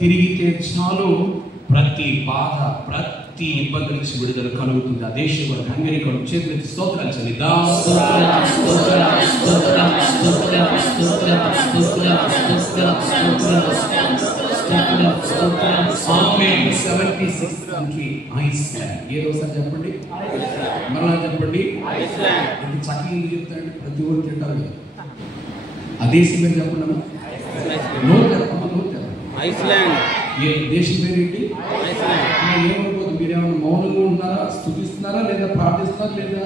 తిరిగితే చాలు ప్రతి బాధ, ప్రతి ఇబ్బంది నుంచి విడుదల కలుగుతుంది. ఆ దేశం వారికి హంగరీ కొరకు చేతులెత్తి స్తోత్రాలు చెల్లిద్దాం. ఆమేన్. 76th country Iceland. ఏదోసారి చెప్పండి, మరలా చెప్పండి. ఇది చక్కగా ఎందుకు చెప్తారండి? ప్రతి ఊరు తింటారు కదా. ఆ దేశం పేరు చెప్పండి. ఐస్లాండ్. ఏ దేశం పేరు ఏంటి? ఏమనుకోదు. మీరేమన్నా మౌనంగా ఉన్నారా, స్తుతిస్తున్నారా, లేదా ప్రార్థిస్తున్నారా, లేదా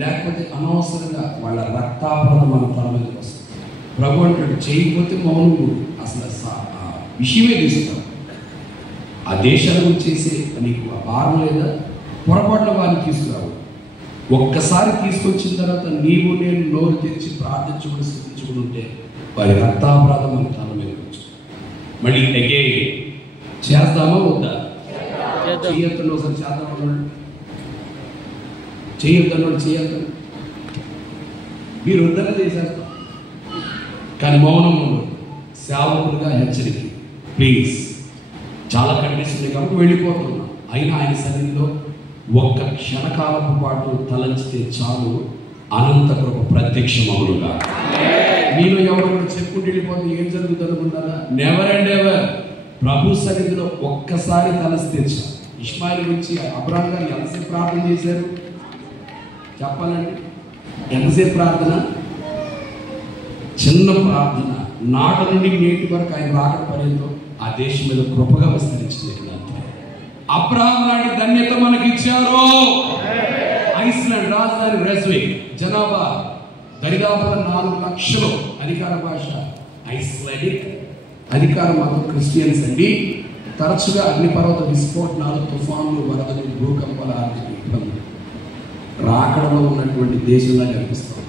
లేకపోతే అనవసరంగా వాళ్ళ రక్తాపరాధం మన తల మీదకి వస్తుంది. ప్రభు అంటాడు చేయకపోతే మౌనం. అసలు విషయమే తీస్తాం. ఆ దేశాలకు చేసే నీకు ఆ భారం లేదా, పొరపాటున వారిని తీసుకురావు. ఒక్కసారి తీసుకొచ్చిన తర్వాత నీవు నేను నోరు తెరిచి ప్రార్థించుకుని స్థుతించుకుని ఉంటే వారి రక్తాపరాధం మన తల మీద వచ్చు. మళ్ళీ అగైన్ చేద్దామా వద్దా? చేయొద్దు. ఒకసారి చేద్దామన్నాడు, చేయొద్దన్నాడు, చేయొద్దు. మీరు వద్దనే చేసేస్తాం. కానీ మౌనం ఉండదు. సేవకులుగా హెచ్చరిక. ప్లీజ్, చాలా కండిషన్ కాబట్టి వెళ్ళిపోతున్నాం. అయినా ఆయన సన్నిధిలో ఒక్క క్షణకాలపు పాటు తలంచితే చాలు అనంత కృప ప్రత్యక్షమవునుగా. మీలో ఎవరు చెప్పుకుంటూ వెళ్ళిపోతే ఏం జరుగుతుంది అనుకుంటారా? Never and ever. ప్రభు సన్నిధిలో ఒక్కసారి తలస్తే చాలు. ఇష్మాయిల్ గురించి అబ్రాహాం గారు ఎంతసేపు ప్రార్థన చేశారు చెప్పాలండి? ఎంతసేపు ప్రార్థన? చిన్న ప్రార్థన. నాట నుండి నేటి వరకు ఆయన రాకడ పర్యంతం ఆ దేశం మీద కృపగా విస్తరించింది. అబ్రాహాం లాంటి ధన్యత మనకి ఇచ్చారు. ఐస్లాండ్ రాజధాని రెజ్విక్, జనాభా దరిదాపుగా 4 లక్షలు. అధికార భాష ఐస్లాండిక్, అధికార మతం క్రిస్టియన్స్ అండి. తరచుగా అగ్నిపర్వత విస్ఫోటనాలు, తుఫాన్లు, వరదలు, భూకంపాల ఆర్థిక ఇబ్బందులు రాకడలో ఉన్నటువంటి దేశంలా కనిపిస్తాం.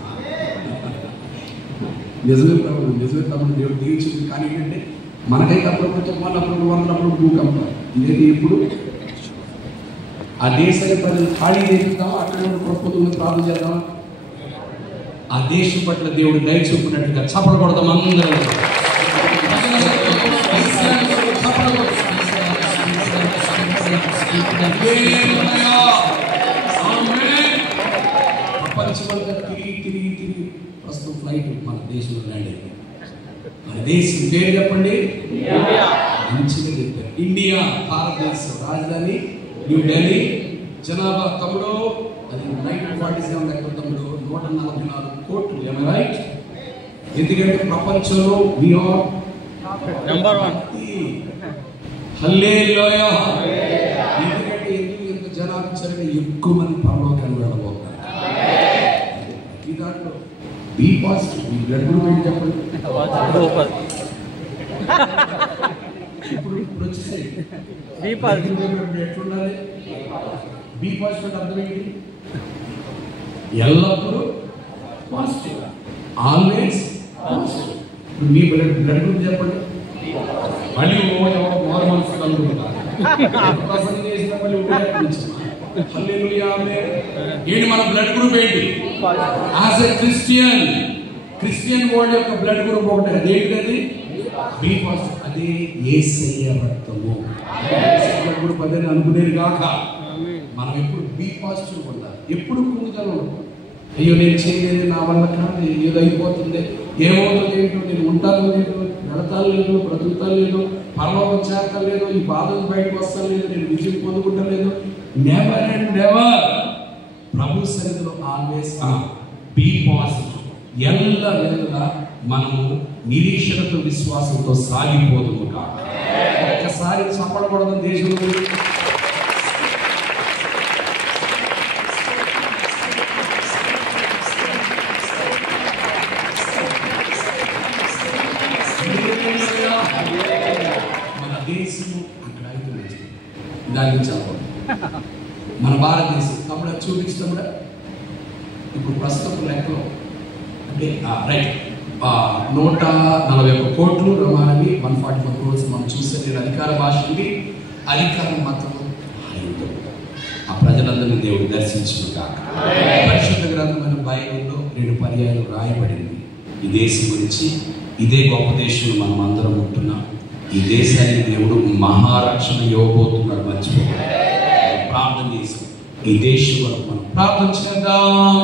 నిజమే ప్రభుత్వం, నిజమే తమ్ముడు, దేవుడు దీవించింది. కానీ ఏంటంటే మనకైతే అప్పుడప్పుడు తుఫాన్లు, అప్పుడు వరదలప్పుడు భూకంపాలు. ఇదేంటి ఇప్పుడు ఆ దేశాన్ని ప్రజలు ఖాళీ చేద్దామా, అక్కడ ప్రభుత్వం ప్రార్థన చేద్దామా? ఆ దేశం పట్ల దేవుడు దయ చూపినట్టుగా చప్పట్లు కొడదాం అందరం. ప్రపంచమంతా తిరిగి ప్రస్తుతం ఫ్లైట్ మన దేశంలో ల్యాండ్ అయింది. మన దేశం పేరు చెప్పండి. మంచిగా చెప్పారు. ఇండియా, భారతదేశం రాజధాని న్యూఢిల్లీ. జనాభా తమ్ముడు అది 1947 లెక్క తమ్ముడు 144 కోట్లు. రైట్? ఎందుకంటే ప్రపంచంలో we are నంబర్ 1. హల్లెలూయా. ఎందుకంటే ఎంత జనాభా సరిగా ఎక్కువ మంది పరలోకాన్ని వెళ్ళబోతున్నారు. ఈ దాంట్లో బీ పాజిటివ్. మీ బ్లడ్ గ్రూప్ ఏంటి చెప్పండి? ఇప్పుడు వచ్చేసాయి. ఎట్లుండాలి? బీ పాజిటివ్ అర్థం ఏంటి? ఎల్లప్పుడూ పాజిటివ్, ఆల్వేస్ పాజిటివ్. మీ బ్లడ్ గ్రూప్ చెప్పండి. మళ్ళీ నార్మల్ ఏంటి మన బ్లడ్ గ్రూప్ ఏంటి? యాజ్ ఎ క్రిస్టియన్ వరల్డ్ యొక్క బ్లడ్ గ్రూప్ ఒకటి. అదేంటిది? B positive. అదే యేసయ్య రక్తము. బ్లడ్ గ్రూప్ అదే అనుకునేది కాక మనం ఎప్పుడు బీ పాజిటివ్ ఉండాలి. ఎప్పుడు కుంగుదల ఉండదు. అయ్యో నేను చేయలేదు, నా వల్ల కాదు, ఏదో అయిపోతుంది, ఏమవుతుంది ఏంటో, నేను ఉంటాను లేదు, నడతాను లేదు, బ్రతుకుతాను లేదు, పరలోకం చేరతాను లేదు, ఈ బాధలు బయటకు వస్తాను లేదు, నేను విజయం పొందుకుంటాను లేదు. Never and never. ప్రభు సన్నిధిలో ఆల్వేస్ బీ పాజిటివ్. ఎల్లవేళలా మనము నిరీక్షణతో విశ్వాసంతో సాగిపోదుము కాక. ఒక్కసారి చప్పడకూడదు దేశంలో. మన దేశము అక్కడ అయితే దాని గురించి అనుకోండి. మన భారతదేశం అప్పుడు చూపించడం కూడా ఇప్పుడు ప్రస్తుతం లెక్కలో అంటే రైట్ 141 కోట్లు రమానవి 144 crores మనం చూస్తే అధికార భాష ఉంది, అధికార మతం ఆ ప్రజలందరినీ దేవుడు దర్శించును కాక. పరిశుద్ధ గ్రంథమైన బైబిల్లో 2 పర్యాయాలు రాయబడింది ఈ దేశం గురించి. ఇదే గొప్ప దేశంలో మనం అందరం ఉంటున్నాం. ఈ దేశానికి దేవుడు మహారక్షణ ఇవ్వబోతున్నాడు. మర్చిపోకుండా ప్రార్థన చేసి ఈ దేశం వరకు మనం ప్రార్థన చేద్దాం.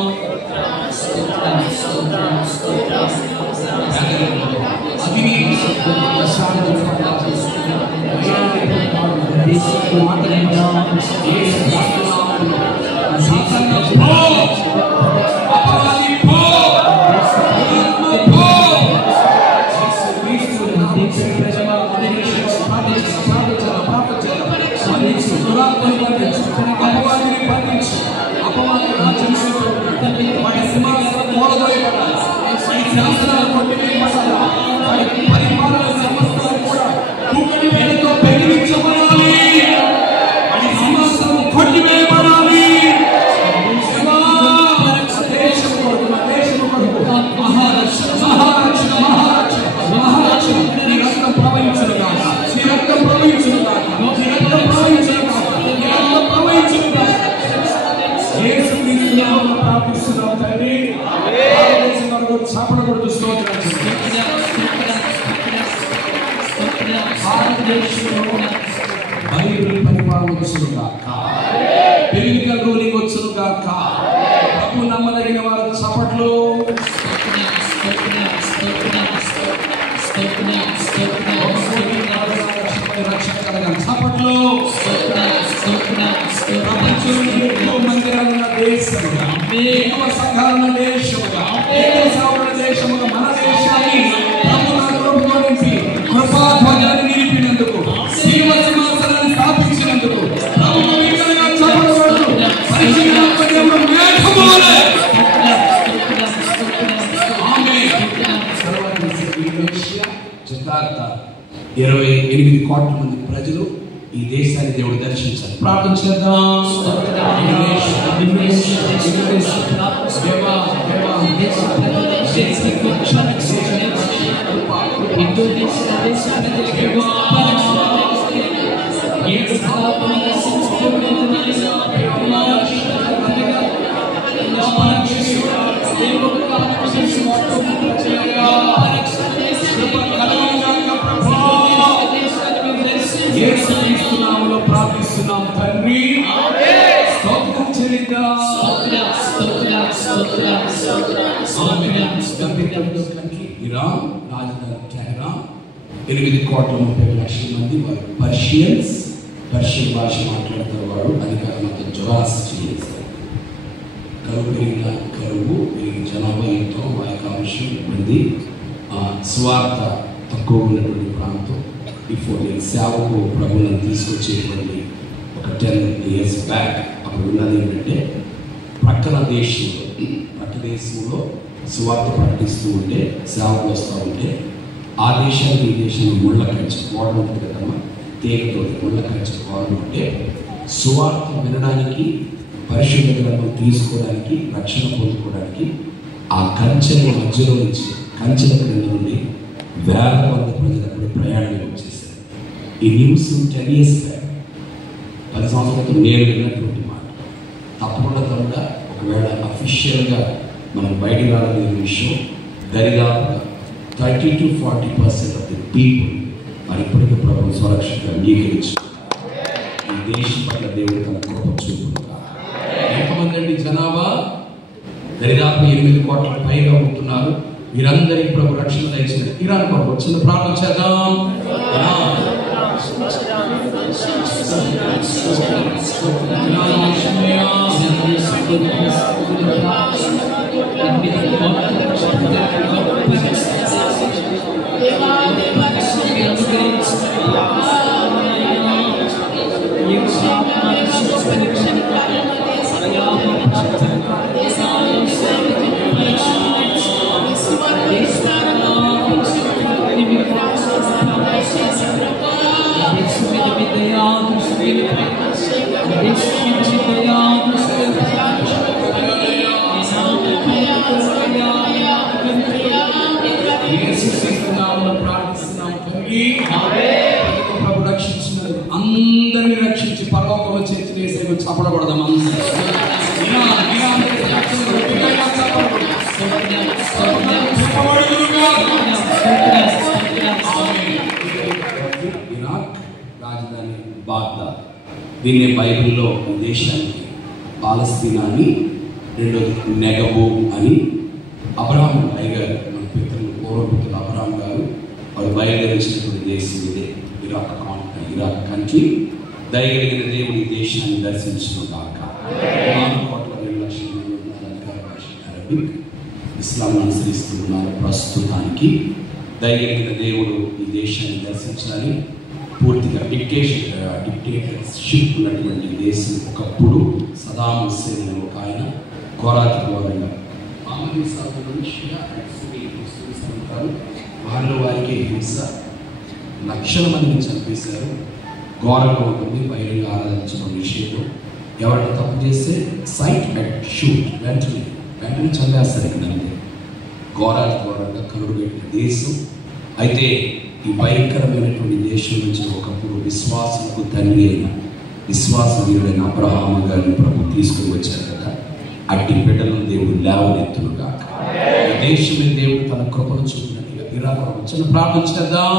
ప్రభు నమ్మదగిన వారు చప్పట్లు. చప్పట్లు. ప్రపంచంలో మందిరాలున్న దేశముగా, ఎక్కువ సంఘాలున్న దేశముగా, ఎక్కువ సౌర దేశముగా మన దేశాన్ని ప్రభు నామములో నింపి కృపాధ్వజాన్ని నిలిపినందుకు, శిలువ సింహాసనాన్ని స్థాపించినందుకు ప్రభువు వికలంగా చప్పట్లు. పరిశుద్ధాత్మ దేవుడు మేఘములే. జకార్తా 28 కోట్ల మంది ప్రజలు ఈ దేశాన్ని దేవుడు దర్శించారు. ప్రార్థన చేద్దాం. యేసుక్రీస్తునామములో ప్రార్థిస్తున్నాం తండ్రి. స్తోత్రం చెల్లిద్దాం. ఇరాన్ రాజధాని టెహరాన్ 8 కోట్ల 30 లక్షల మంది వారు పర్షియన్ భాష మాట్లాడతారు. వారు అధికారంతో జొరాస్ట్రియన్స్. కరువు పెరిగిన జనాభా ఎంతో వాయకాంశం ఉంది. స్వార్థ తక్కువ ఉన్నటువంటి ప్రాంతం. బిఫోర్ నేను సేవకు ప్రభువులను తీసుకొచ్చేటువంటి ఒక 10 years బ్యాక్ అప్పుడు ఉన్నది ఏంటంటే ప్రక్క దేశంలో సువార్త ప్రకటిస్తూ ఉంటే సేవకు వస్తూ ఉంటే ఆ దేశానికి ఈ దేశంలో ముళ్ళ కంచె గోడలు ఉంటుంది కదమ్మా, తీగతో ముళ్ళ కంచె గోడలు ఉంటే సువార్త వినడానికి, పరిశుద్ధ గ్రంథం తీసుకోవడానికి, రక్షణ పొందుకోవడానికి ఆ కంచెల మధ్యలో నుంచి కంచెల క్రింద నుండి వేల మంది ప్రజలు అప్పుడు ప్రయాణం వచ్చేసారు. ఈ న్యూస్ 10 years బ్యాక్ 10 సంవత్సరాలతో నేను విన్నటువంటి మాట. తప్పకుండా ఒకవేళ అఫీషియల్గా మనం బయటికి రావాలనే విషయం దరిదాపుగా 30 to 40% ఆఫ్ ది పీపుల్ మరి ఇప్పటికీ ప్రభుత్వం సురక్షితంగా అంగీకరించు. ఈ దేశం పట్ల దేవుడు తన కృప చూపుగా. ఎంతమంది అండి జనాభా? దరిదాపు 8 కోట్ల పైగా ఉంటున్నారు. వీరందరికీ ప్రభు రక్షణ దయచేసి ఇరాన్ కొరకు వచ్చిన ప్రార్థన చేద్దాం. అందరినీ రక్షించి పరలోకంలో చేసి చప్పడకూడదాం. బాగ్దాద్. దీన్నే బైబిల్లో ఈ దేశానికి పాలస్తీనా అని, రెండోది నెగబో అని. అబ్రహాం టైగర్ మన పితృలు పూర్వపితృలు అబ్రహాం గారు వారు బయలుదేరించినటువంటి దేశం ఇదే ఇరాక్ కంట్రీ. దయగలిగిన దేవుడి దేశాన్ని దర్శించిన దాకా 4,2,00,000 అరబిక్ ఇస్లాంను అనుసరిస్తున్నారు. ప్రస్తుతానికి దయగలిగిన దేవుడు ఈ దేశాన్ని దర్శించాలని పూర్తిగా డిక్టేటర్షిప్ ఉన్నటువంటి దేశం. ఒకప్పుడు సదాం హుస్సేన్ అనే ఒక ఆయన ఘోరాతి ఘోరంగా వారిలో వారికి హింస, లక్షల మందిని చంపేశారు. ఘోరంగా ఉంటుంది బహిరంగ ఆరాధించడం విషయంలో. ఎవరైనా తప్పు చేస్తే సైట్ అండ్ షూట్, వెంటనే చంపేస్తారు. ఇక్కడ అంతే ఘోరాతి ఘోరంగా కరుడు పెట్టిన దేశం. అయితే ఈ భయంకరమైనటువంటి దేశం నుంచి ఒకప్పుడు విశ్వాసులకు తండ్రి అయిన విశ్వాస వీరుడైన అబ్రహాం గారిని ప్రభు తీసుకుని వచ్చారు కదా, అట్టి బిడ్డలను దేవుడు లేవనెత్తునుగా. ఈ దేశమే దేవుడు తన కృపను చూపినట్టుగా విరామం వచ్చిన ప్రార్థన చేద్దాం.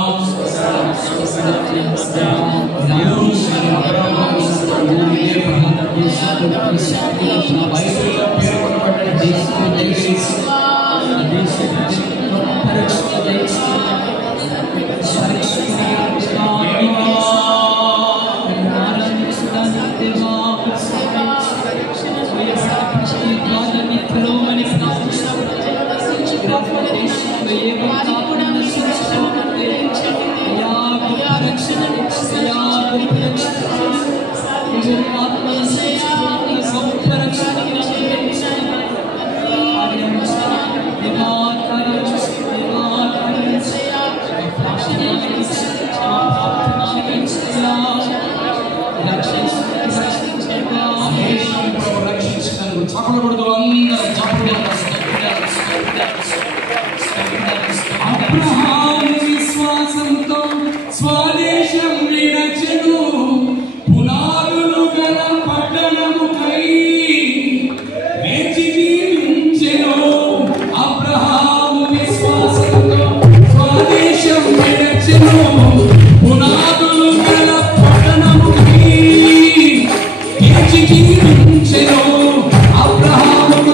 అబ్రహాము విశ్వాసంతో స్వదేశం విడచెను, పునాదులు గల పట్టణముకై వేచి జీవించెను. అబ్రహాము విశ్వాసంతో స్వదేశం విడచెను, పునాదులు గల పట్టణముకై వేచి జీవించెను. అబ్రహాముకు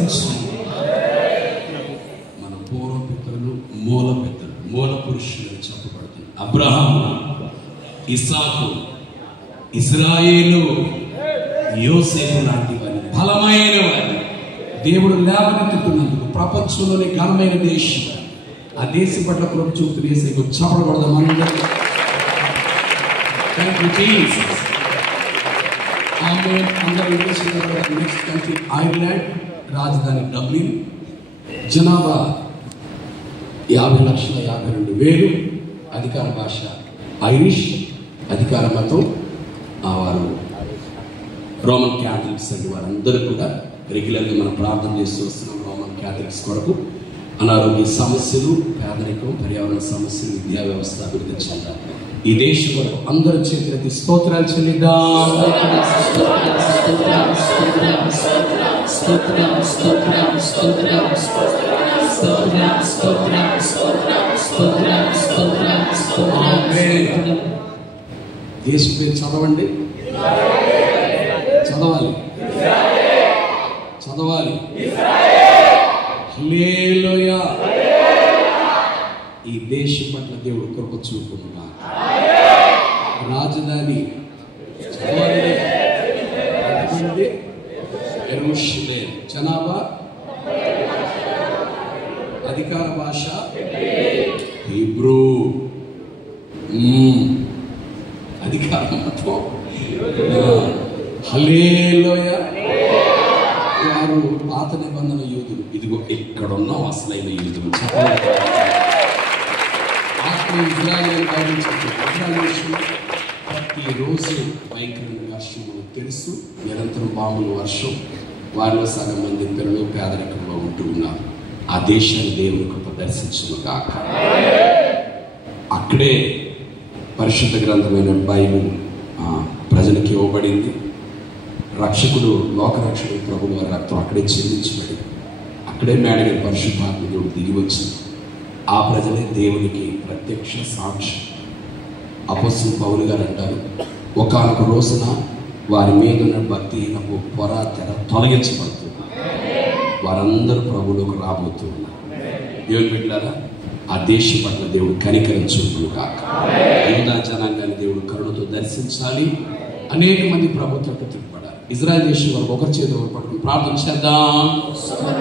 దర్శించాలి. మన పూర్వ పితరులు మూల పురుషులు చెప్పబడుతుంది. అబ్రహాము, ఇస్సాకు, ఇజ్రాయేలు, యోసేపు లాంటి వారిని, బలమైన వారిని దేవుడు లేవనెత్తుతున్నందుకు ప్రపంచంలోనే ఘనమైన దేశం, ఆ దేశం పట్ల కృప చూపుతూ దేశకు చెప్పకూడదు. మనందరూ అందరూ నెక్స్ట్ కంట్రీ ఐర్లాండ్, రాజధాని డబ్లిన్, జనాభా 50,52,000, అధికార భాష ఐరిష్, అధికార మతం వారు రోమన్ క్యాథలిక్స్ అండి. వారందరూ కూడా రెగ్యులర్గా మనం ప్రార్థన చేస్తూ వస్తున్నాం. రోమన్ క్యాథలిక్స్ కొరకు అనారోగ్య సమస్యలు, పేదరికం, పర్యావరణ సమస్యలు, విద్యా వ్యవస్థ అభివృద్ధి చెందాలి. ఈ దేశం కొరకు అందరూ చేతులెత్తి స్తోత్రాలు చెల్లిద్దాం. దేశం పేరు చదవండి, చదవాలి. హల్లెలూయా. ఈ దేశం పట్ల దేవుడు కృప చూపుతున్నా. రాజధాని చదవాలి, యెరూషలేం, జనాభా, అధికార భాష హీబ్రూ, అధికార మతం హల్లెలూయా. వారు పాత నిబంధన యూదులు, ఇదిగో ఇక్కడున్న అసలైన యూదులు. ప్రతిరోజు భయంకరమైన వర్షం మనకు తెలుసు. నిరంతరం బాంబుల వర్షం. వారిలో సగం మంది పిల్లలు పేదరికంలో ఉంటూ ఉన్నారు. ఆ దేశాన్ని దేవుని కృప దర్శించును గాక. అక్కడే పరిశుద్ధ గ్రంథమైన బైబిల్ ప్రజలకు ఇవ్వబడింది. రక్షకుడు, లోకరక్షకుడు ప్రభువు వారి రక్తం అక్కడే చెల్లించబడింది. అక్కడే మేడగా పరిశుద్ధాత్మ దేవుడు దిగి వచ్చింది. ఆ ప్రజలే దేవునికి ప్రత్యక్ష సాక్షి. అపోస్తలుడు పౌలు గారు అంటారు, ఒకానొక రోజున వారి మీద ఉన్న భక్తిహీనపు పొర తెర తొలగించబడుతుంది. వారందరూ ప్రభువులోకి రాబోతూ ఉన్నారు. దేవుని బిడ్డలారా, ఆ దేశం పట్ల దేవుడు కనికరం చూపును కాక. యూదా జనాంగాన్ని దేవుడు కరుణతో దర్శించాలి. అనేక మంది ప్రభుత్వంతో తిప్పబడాలి. ఇజ్రాయెల్ దేశం వరకు ఒకరి చేతి ఒకరు పట్టుకుని ప్రార్థన చేద్దాం.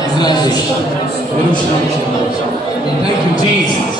ఇజ్రాయెల్ దేశం, థ్యాంక్ యూ జీసస్.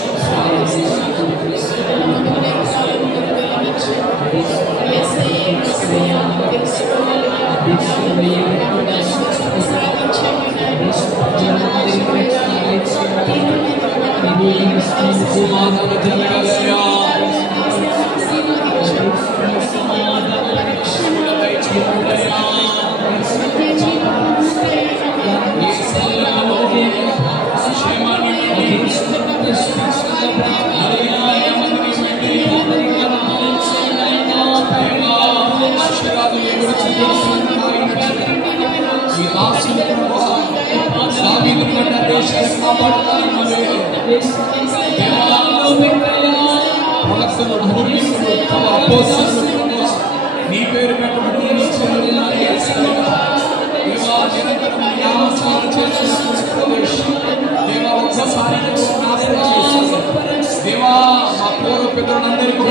నీ పేరు పెట్టబడి దేవా, మా పూర్వ పితరులందరికీ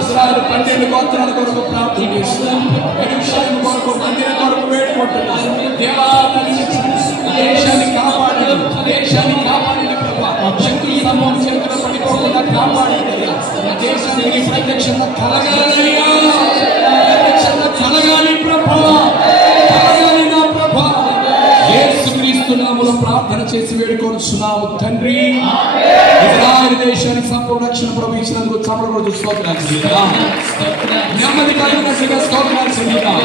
ఇశ్రాయేలు 12 గోత్రాల కొరకు ప్రార్థన చేస్తున్నాం. యెరూషలేము కొరకు, మందిరం కొరకు వేడుకుంటున్నాం. దేవా, దేశాన్ని కాపాడండి, దేశాన్ని కాపాడండి ప్రభా. శక్తుల సమూహం చేతుల పడిపోకుండా కాపాడండి. దేశానికి ప్రత్యక్షంగా కలగాలయ్యా, ప్రత్యక్షంగా కలగాలి ప్రభా, కలగాలి నా ప్రభా. యేసుక్రీస్తు నామములో ప్రార్థన చేసి వేడుకొనుచున్నాము తండ్రి. ఇజ్రాయెల్ దేశానికి సంపూర్ణ రక్షణ ప్రభు ఇచ్చినందుకు చమరగొడు స్తోత్రాలు చెల్లిద్దాం. నెమ్మది కలిగినట్లుగా స్తోత్రాలు చెల్లిద్దాం.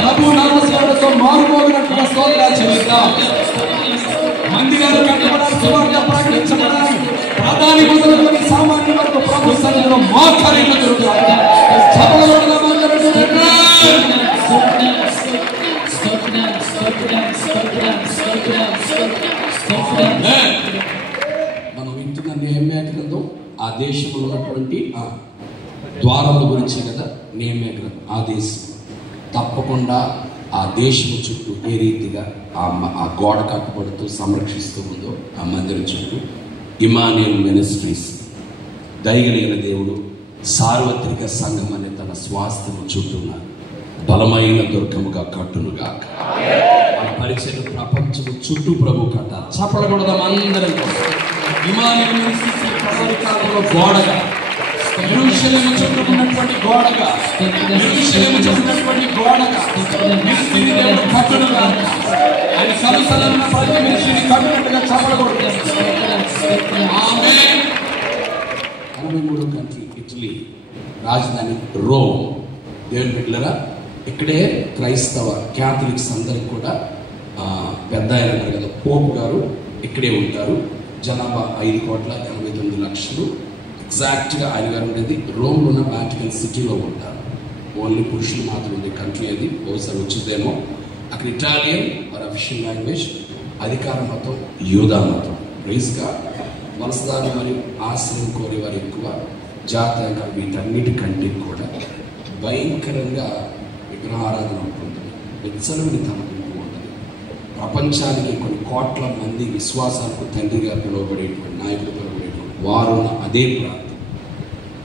ప్రభు నామస్మరణతో మారుమోగినట్లుగా స్తోత్రాలు చెల్లిద్దాం. మందిరాలు కట్టబడాలి, సువార్త ప్రకటించబడాలి. ప్రధాని మొదలుకొని సామాన్య వరకు ప్రభు సన్నిధిలో మోకరిల్లు జరుగుతాయి. మనం వింటున్న నెహెమ్యా గ్రంథం ఆ దేశంలో ఉన్నటువంటి ద్వారముల గురించి కదా. నెహెమ్యా గ్రంథం ఆ దేశం తప్పకుండా ఆ దేశం చుట్టూ ఏ రీతిగా ఆ గోడ కట్టబడుతూ సంరక్షిస్తూ ఉందో ఆ మందిరం చుట్టూ ఇమానియల్ మినిస్ట్రీస్ దయగలిగిన దేవుడు సార్వత్రిక సంఘం అనే తన స్వాస్థ్యము చుట్టూన బలమైన దుర్గముగా కట్టునుగా మన పరిచయం ప్రపంచము చుట్టూ ప్రభు కట్టాలి. చప్పడకూడదాం అందరం కోసం. ఇమానియల్ మినిస్ట్రీస్ కాలంలో గోడగా, యెరూషలేము చుట్టూ ఉన్నటువంటి గోడగా, యెరూషలేము చుట్టూ ఉన్నటువంటి గోడగా మినిస్ట్రీని దేవుడు కట్టునుగా. ఆయన కలుసలన్న ప్రతి మినిస్ట్రీని కట్టునట్టుగా చప్పడకూడదు. ఆమేన్. 63వ కంట్రీ ఇటలీ, రాజధాని రోమ్. దేవుని బిడ్డలారా, ఇక్కడే క్రైస్తవ క్యాథలిక్స్ అందరికి కూడా పెద్ద ఆయన ఉన్నారు కదా, పోప్ గారు ఇక్కడే ఉంటారు. జనాభా 5,89,00,000. ఎగ్జాక్ట్గా ఆయన గారు ఉండేది రోమ్లో ఉన్న వాటికన్ సిటీలో ఉంటారు. ఓన్లీ పురుషులు మాత్రం ఉండే కంట్రీ అది. ఒకసారి వచ్చిందేమో. అక్కడ ఇటాలియన్ వారి అఫీషియల్ లాంగ్వేజ్, అధికార మతం యూదా మతం. ప్రైజ్గా వలసదారులు మరియు ఆశ్రయం కోరేవారు ఎక్కువ. జాతక వీటన్నిటికంటే కూడా భయంకరంగా విగ్రహారాధన ఉంటుంది. విచ్చలవిడి తనకు ఉంటుంది. ప్రపంచానికి కొన్ని కోట్ల మంది విశ్వాసాలకు తండ్రిగా పిలువబడేటువంటి నాయకులు పిలువబడేటువంటి వారు ఉన్న అదే ప్రాంతం.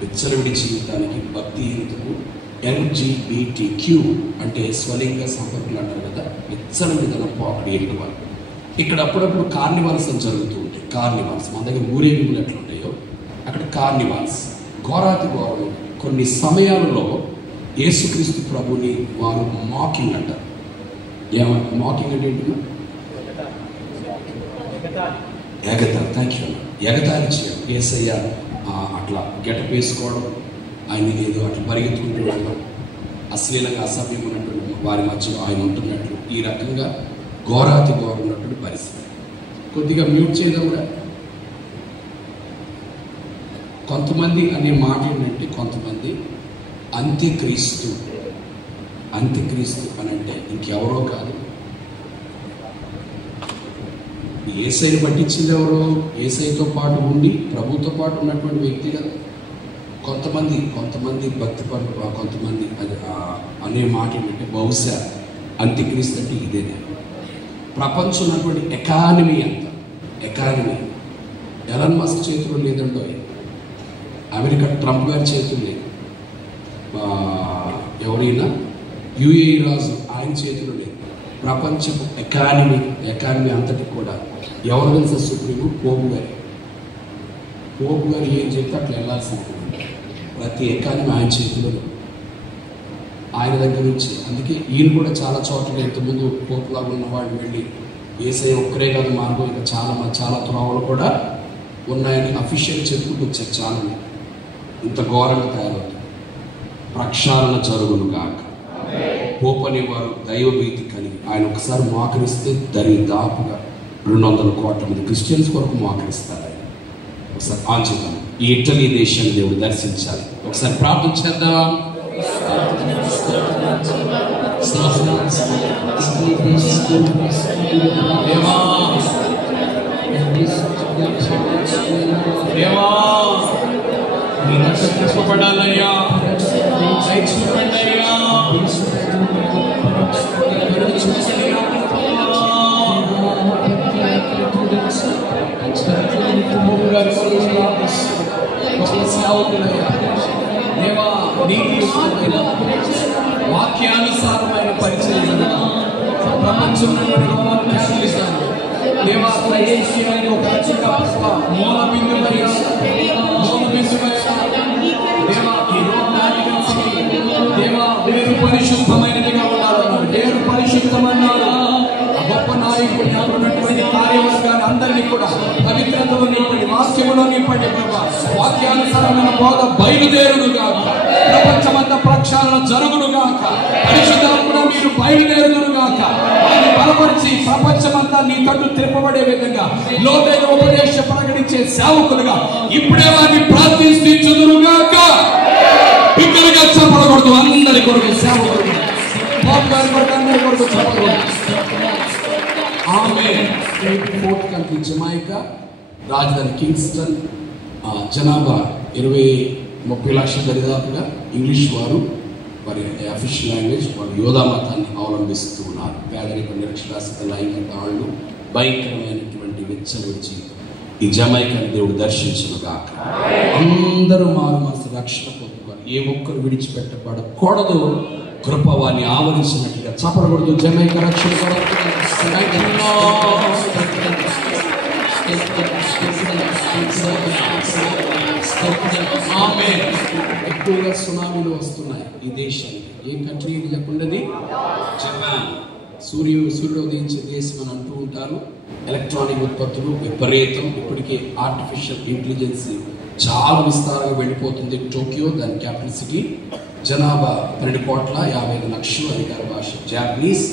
విచ్చలవిడి జీవితానికి, భక్తిహీనతకు, LGBTQ అంటే స్వలింగ సంపర్కులు అంటారు కదా, విచ్చలవిడిదన పోకడి ఎక్కువ. ఇక్కడ అప్పుడప్పుడు కార్నివాల్స్ అని జరుగుతూ ఉంటాయి. కార్నివాల్స్ మన దగ్గర ఊరేగింపులు ఎట్లా ఉంటాయో అక్కడ కార్నివాల్స్ ఘోరాతి ఘోరలు. కొన్ని సమయాలలో యేసుక్రీస్తు ప్రభుని వారు మాకింగ్ అంటారు. ఏమంటారు మాకింగ్ అంటే ఏంటన్నా? ఎగతాళి. థ్యాంక్ యూ అన్న. ఎగతాళి చేయడం. యేసయ్య అట్లా గెటప్ వేసుకోవడం, ఆయన ఏదో అట్లా పరిగెత్తుకుంటూ వెళ్ళడం, అశ్లీలంగా అసభ్యం ఉన్నటువంటి వారి మధ్య ఆయన ఉంటున్నట్లు, ఈ రకంగా ఘోరాతి ఘోరం ఉన్నటువంటి పరిస్థితి. కొద్దిగా మ్యూట్ చేయడం కూడా. కొంతమంది అనే మాట ఏంటంటే, కొంతమంది అంత్యక్రీస్తు అని అంటే ఇంకెవరో కాదు, యేసయ్యను పట్టించింది ఎవరో, యేసయ్యతో పాటు ఉండి ప్రభుతో పాటు ఉన్నటువంటి వ్యక్తి కదా. కొంతమంది భక్తి పరులు, కొంతమంది అనే మాట ఏంటంటే బహుశా అంత్యక్రీస్తు అంటే ఇదేనే. ప్రపంచం ఉన్నటువంటి ఎకానమీ అంతా, ఎకానమీ ఎలన్ మస్క్ చేతుల్లో లేదండో, అమెరికా ట్రంప్ గారి చేతులు లేదు, ఎవరైనా UAE రాజు ఆయన చేతులు లేదు. ప్రపంచపు ఎకానమీ అంతటి కూడా ఎవరు తెలుసా? సుప్రీము పోపు గారు ఏం చెప్తే అట్లా వెళ్ళాల్సింది. ప్రతి ఎకానమీ ఆయన చేతిలో, ఆయన దగ్గర నుంచి. అందుకే ఈయన కూడా చాలా చోట్ల ఇంతకుముందు పోపులాగా ఉన్నవాడిని వెళ్ళి యేసయ్య ఒక్కరే కాదు మార్గం, ఇంకా చాలా త్రోవలు కూడా ఉన్నాయని అఫీషియల్ చెప్పుకుంటూ వచ్చారు. చాలా ఇంత ఘోరంగా తయారవుతుంది. ప్రక్షాళన జరుగును గాక. పోపు అనేవారు దైవభీతి కలిగి ఆయన ఒకసారి మోకరిస్తే దరిదాపుగా 200 కోట్ల మంది క్రిస్టియన్స్ కొరకు మోకరిస్తారు. ఆయన ఒకసారి ఆంచుతాను. ఈ ఇటలీ దేశాన్ని దేవుడు దర్శించాలి. ఒకసారి ప్రార్థన చేద్దాం. పడాలయ్యా, వాక్యానుసారమైన పరిచయం ప్రపంచంలో దేవా ప్రదేశీయాన్ని ఒక రచన మూల బిందువైన దేవా ఈ లోకానికి దేవా వేరు పరిశుద్ధమైనదిగా ఉండాలన్నారు. వేరు పరిశుద్ధమన్నారు. గొప్ప నాయకుడు ఉన్నటువంటి కార్యవర్గాన్ని అందరినీ కూడా పవిత్రతలో నింపండి, వాక్యములో నింపండి. వాక్యానుసారమైన బోధ బయలుదేరును గాక. ప్రపంచమంతా ప్రక్షాళన జరుగును గాక. పరిశుద్ధాత్మ మీరు బయలుదేరును గాక. ఆయన బలపరిచి ప్రపంచమంతా నీ తట్టు తిప్పబడే విధంగా లోతైన ఉపదేశ ప్రకటించే సేవకులుగా ఇప్పుడే వారిని ప్రార్థిస్తున్నారు గాక. బిగ్గరగా చెప్పకూడదు. అందరి కొరకు సేవకులు, అందరి కొరకు చెప్పకూడదు. ఆమేన్. 84th కంట్రీ జమైకా, రాజధాని కింగ్స్టన్. జనాభా 20-30 లక్షల దరిదాపుగా. ఇంగ్లీష్ వారు వారి అఫీషియల్ లాంగ్వేజ్ వారు యోధా మతాన్ని అవలంబిస్తూ ఉన్నారు. పేదరిక నిరక్షరాస్యత లైంగిక వాళ్ళు భయంకరమైనటువంటి వెచ్చవచ్చి ఈ జమైకాని దేవుడు దర్శించునుగాక. అందరూ మారు మనసు రక్షణ పొందుకోవాలి. ఏ ఒక్కరు విడిచిపెట్టబడకూడదు. కృప వారిని ఆవరించినట్లుగా చప్పడకూడదు. జమైకా రక్షణ ఎక్కువగా సునామీలు వస్తున్నాయి ఈ దేశానికి. ఏ కంట్రీ చెప్పండి? జపాన్. సూర్యుడు ఉదయించే దేశం అని అంటూ ఉంటారు. ఎలక్ట్రానిక్ ఉత్పత్తులు విపరీతం. ఇప్పటికే ఆర్టిఫిషియల్ ఇంటెలిజెన్స్ చాలా విస్తారంగా వెళ్ళిపోతుంది. టోక్యో దాని క్యాపిటల్ సిటీ. జనాభా 12,55,00,000. అధికార భాష జాపనీస్.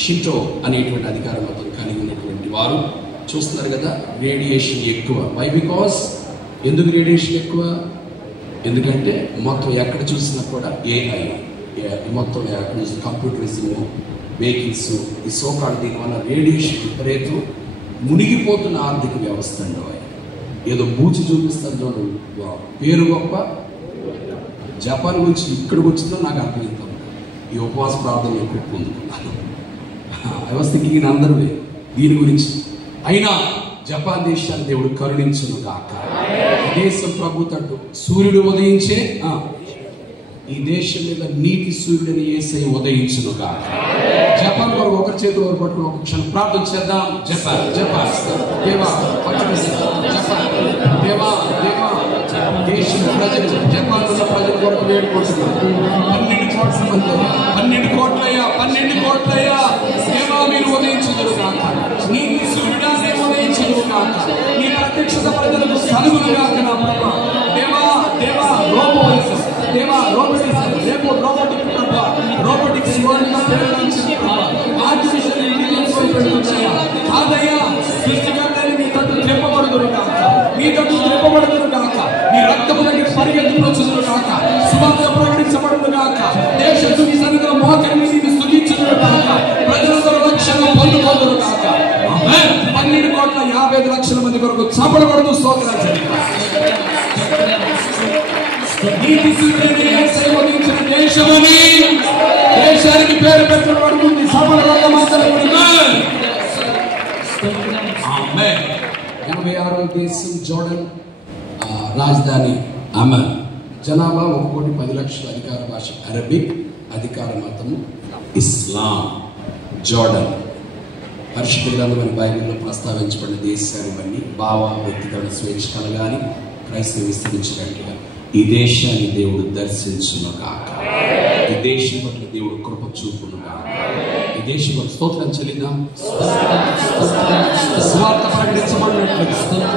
షిటో అనేటువంటి అధికార మతం కలిగి ఉన్నటువంటి వారు. చూస్తున్నారు కదా, రేడియేషన్ ఎక్కువ. వై? బికాస్ ఎందుకు రేడియేషన్ ఎక్కువ? ఎందుకంటే మొత్తం ఎక్కడ చూసినా కూడా ఏఐ, మొత్తం ఎక్కడ చూసిన కంప్యూటరిజము, వెహికల్స్, ఈ సోకాల్ దీనివల్ల రేడియేషన్ విపరీతం. మునిగిపోతున్న ఆర్థిక వ్యవస్థ అండి. ఏదో బూచి చూపిస్తాను చూడండి, పేరు గొప్ప. జపాన్ గురించి ఇక్కడికి వచ్చిందో నాకు అర్థమవుతాం. ఈ ఉపవాస ప్రార్థన ఎక్కువ పొందుకున్నాను. వ్యవస్థకి అందరూ దీని గురించి. అయినా జపాన్ దేశాన్ని దేవుడు కరుణించును గాక. దేశం ప్రభు తట్టు సూర్యుడు ఉదయించే ఈ దేశం మీద నీతి సూర్యుడిని యేసయ్య ఉదయించును గాక. జపాన్ వారు ఒకరి చేతులు ఒకరు పట్టుకుని ఒక క్షణం ప్రార్థన చేద్దాం. జపాన్ జపాన్ దేవా, జపాన్ దేవా దేవా, దేశం ప్రజలు, జపాన్ ఉన్న ప్రజల కొరకు వేడుకుంటున్నారు. 12 కోట్ల మంది, 12 కోట్లయ్యా, 12 కోట్లయ్యా దేవా, మీరు ఉదయించుదురు గాక. నీతి సూర్యుడాన్ని ఉదయించుదురు గాక. నీ ప్రత్యక్షత ప్రజలకు కలుగును గాక. నా ప్రభా దేవా దేవా, రోబోటిక్స్ దేవా, రోబోటిక్స్ ఆర్టిఫిషియల్ ఇంటెలిజెన్స్ కాదయ్యా, సృష్టికర్తని మీ తట్టు త్రెప్పబడుదురు కాక, మీ తట్టు త్రెప్పబడుదురు కాక, మీ రక్తము దగ్గర పరిగెత్తుకొచ్చుదురు కాక, సువార్త ప్రకటించబడును కాక, దేశం మీ సన్నిధిలో మోకరిని నీవు స్తుతించుదురు కాక, ప్రజలందరూ రక్షణ పొందుకోదురు కాక. 12,55,00,000 మంది కొరకు చప్పడబడుతూ స్తోత్రాలు చెల్లిద్దాం. నీతి సూర్యుడిని యేసయ్య ఉదయించిన దేశమని దేశానికి పేరు పెట్టబడుతుంది. సఫలత మాత్రమే. ఆమేన్. 86వ దేశం జోర్డన్, రాజధాని అమన్. జనాభా 1,10,00,000. అధికార భాష అరబిక్. అధికార మతము ఇస్లాం. జోర్డన్ పరిశుద్ధ గ్రంథమైన బైబిల్లో ప్రస్తావించబడిన దేశాలు ఇవన్నీ. భావ వ్యక్తిగత స్వేచ్ఛ కలగాలి, క్రైస్తవ విస్తరించినట్లుగా ఈ దేశాన్ని దేవుడు దర్శించును గాక. ఈ దేశం పట్ల దేవుడు కృప చూపును గాక. ఈ దేశం పట్ల స్తోత్రం చెల్లిద్దాం. స్వార్థ ప్రకటించబడినట్లుగా,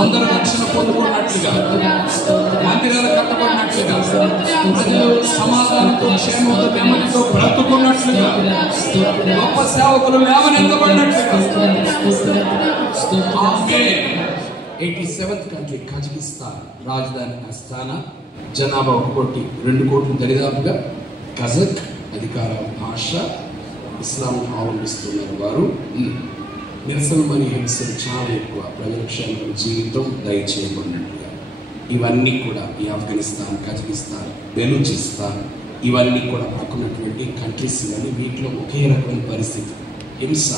అందరూ రక్షణ పొందుకున్నట్లుగా, మందిరాలు కట్టబడినట్లుగా, ప్రజలు సమాధానంతో, క్షేమంతో, నెమ్మదితో బ్రతుకున్నట్లుగా, గొప్ప సేవకులు లేవనెత్తబడినట్లుగా. 87th country Kazakhstan. రాజధాని అస్తానా. జనాభా 1,02 కోట్లు దరిదాపుగా. కజక్. అధికార భాష ఇస్లాం అవలంబిస్తున్నారు వారు. నిరసన మరియు హింసలు చాలా ఎక్కువ. ప్రజల క్షేమ జీవితం దయచేయబడినట్టుగా. ఇవన్నీ కూడా ఈ ఆఫ్ఘనిస్తాన్, కజకిస్తాన్, బెలూచిస్తాన్ ఇవన్నీ కూడా పక్కనటువంటి కంట్రీస్. ఇవన్నీ వీటిలో ఒకే రకమైన పరిస్థితి. హింస,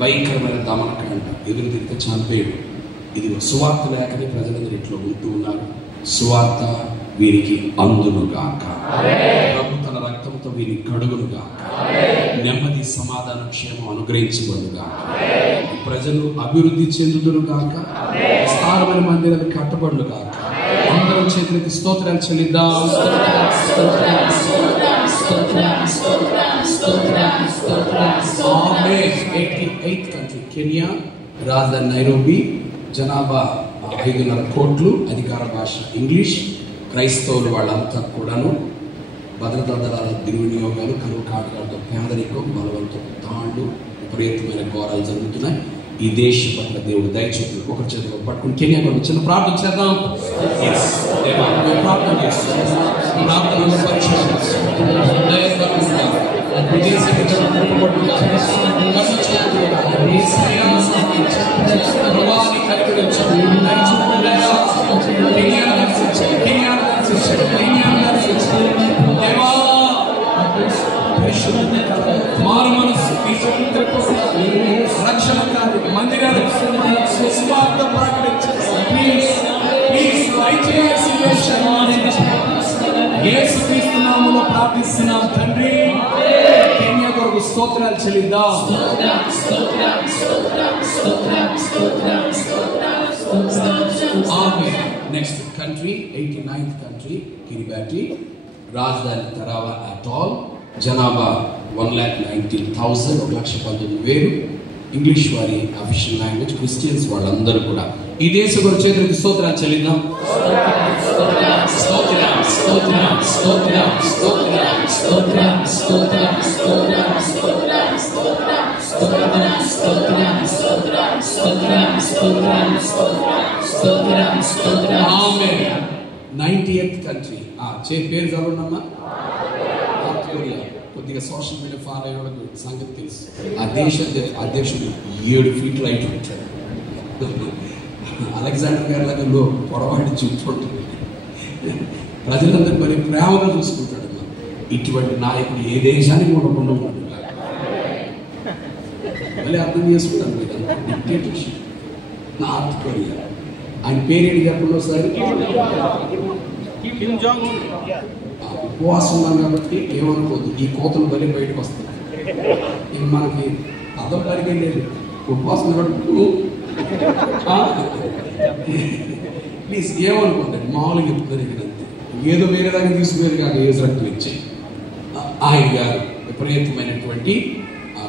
భయంకరమైన దమనకాండ, ఎదురు తిరిగితే చంపేయడం. ఇది సువార్త లేకనే ప్రజలందరూ ఇట్లా ఉంటూ ఉన్నారు. సువార్త వీరికి అందును గాక. ప్రభు తన రక్తంతో వీరిని కడుగును గాక. నెమ్మది, సమాధాన, క్షేమం అనుగ్రహించబడును గాక. ప్రజలు అభివృద్ధి చెందుదురు గాక. విస్తారమైన మందిరాలు కట్టబడును గాక. అందరం చేతులకి స్తోత్రాలు చెల్లిద్దాం. 88th country Kenya. రాజధాని నైరోబి. జనాభా 5.5 కోట్లు. అధికార భాష ఇంగ్లీష్. క్రైస్తవులు వాళ్ళంతా కూడాను. భద్రతా దళాల దుర్వినియోగాలు, కరువు కాటకాలతో పేదరికం, బలవంతం, తాండు, విపరీతమైన ఘోరాలు జరుగుతున్నాయి. ఈ దేశ పట్ల దేవుడు దయచూపు. ఒకరి చేతిలో పట్టుకుని కెన్యా కొరకు చిన్న ప్రార్థన చేద్దాం. ప్రార్థన చేస్తాం. ప్రార్థనలో దేవా రక్షణ కాదు, మందిరాలు సువార్త ప్రకటించాలి. యేసుక్రీస్తు నామములో ప్రార్థిస్తున్నాం తండ్రి. కెన్యా కొరకు స్తోత్రాలు చెల్లిద్దాం. Next country 89th country Kiribati, రాజధాని తరావా అటాల్, జనాభా 1,19,000, 1,19,000. ఇంగ్లీష్ వారి అఫీషియల్ లాంగ్వేజ్. క్రిస్టియన్స్ వాళ్ళందరూ కూడా ఈ దేశం గురించి చేతులకి స్తోత్రాలు చెల్లిద్దాం. ఆమేన్. 90th కంట్రీ పేరు చదవండమ్మా. North Korea. కొద్దిగా సోషల్ మీడియా ఫాలో అయ్యే వాళ్ళకి సంగతి తెలుసు. ఆ అధ్యక్షుడు 7 feet హైట్ ఉంటాడు. అలెగ్జాండర్ గారి లాగా పొడవాడి చూస్తుంటాడు. ప్రజలందరూ మరి ప్రేమగా చూసుకుంటాడు. ఇటువంటి నాయకుడు ఏ దేశానికి ఉండకుండా ఉంటాడు. మళ్ళీ అర్థం చేసుకుంటాను మీరు. డిక్టేటర్షిప్. North Korea. ఆయన పేరేంటి చెప్పండి ఒకసారి. ఉపవాసం ఉన్నాం కాబట్టి ఏమనుకోదు, ఈ కోతలు బలి బయటకు వస్తాయి. ఇక మనకి అర్థం పరిగెం లేదు. ఉపవాసం ప్లీజ్ ఏమనుకుంటారు, మామూలుగా చెప్తుంది ఇక్కడ అంతే. ఏదో వేరే దాకా తీసుకునేది కాదు. ఏజ్ రక్తం ఇచ్చాయి. ఆయన గారు విపరీతమైనటువంటి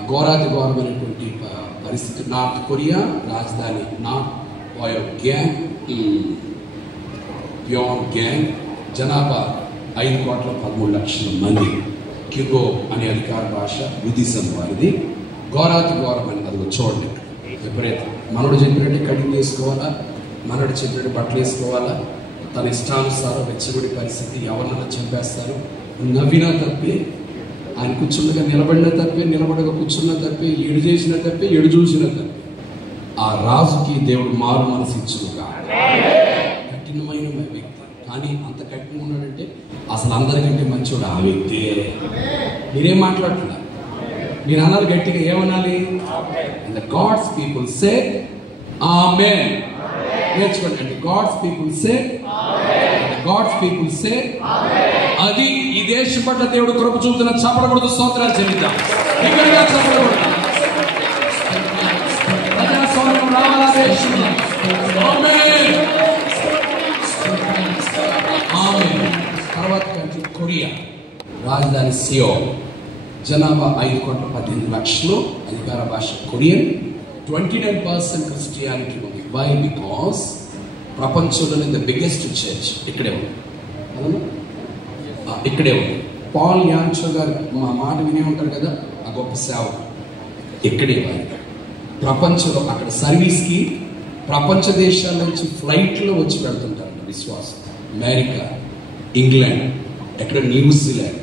ఘోరాతిఘోరమైనటువంటి పరిస్థితి. నార్త్ కొరియా రాజధాని నార్త్ ప్యోన్ గ్యాంగ్, జనాభా 5,13,00,000 మంది. కిగో అనే అధికార భాష బుద్ధిజం వారిది. ఘోరాతిఘోరమైన అది చూడండి, విపరీతం. మనోడు చెప్పినట్టు కటింగ్ చేసుకోవాలా, మనోడు చెప్పినట్టు బట్టలు వేసుకోవాలా, తన ఇష్టానుసారం వెచ్చబడి పరిస్థితి. ఎవరినైనా చంపేస్తారు. నవ్వినా తప్పే, ఆయన కూర్చున్నగా నిలబడిన తప్పే, నిలబడగా కూర్చున్న తప్పే, ఏడు చేసిన తప్పే, ఏడు చూసిన తప్పే. ఆ రాజుకి దేవుడు మారు మనసు ఇచ్చునుగా. కఠినమైన వ్యక్తి, కానీ అంత కఠినంగా ఉన్నాడంటే అసలు అందరికంటే మంచోడు ఆ వ్యక్తే. మీరేం మాట్లాడుతున్నారు? మీరు అనాలి గట్టిగా, ఏమనాలి? God's people say amen. నేర్చుకోండి అండి. God's people say, God's people say. అది ఈ దేశం పట్ల దేవుడు కృప చూపుతున్న. చప్పడకూడదు, స్తోత్రాలు చెల్లిద్దాం. ప్రజాస్వామ్యం రావాలా దేశంలో? ఆమేన్. ఆమేన్. తర్వాత కంట్రీ కొరియా, రాజధాని సియోల్, జనాభా 5,18,00,000, అధికార భాష కొరియన్. 29% క్రిస్టియానిటీ ఉంది. వై? బికాస్ ప్రపంచంలోనే ద బిగ్గెస్ట్ చర్చ్ ఇక్కడే ఉంది. ఇక్కడే ఉంది. పాల్ యాంచో గారు మా మాట వినే ఉంటారు కదా, ఆ గొప్ప సేవకు ఇక్కడే వారి ప్రపంచంలో అక్కడ సర్వీస్కి ప్రపంచ దేశాల నుంచి ఫ్లైట్లో వచ్చి పెడుతుంటారు విశ్వాసం. అమెరికా, ఇంగ్లాండ్, ఎక్కడ న్యూజిలాండ్,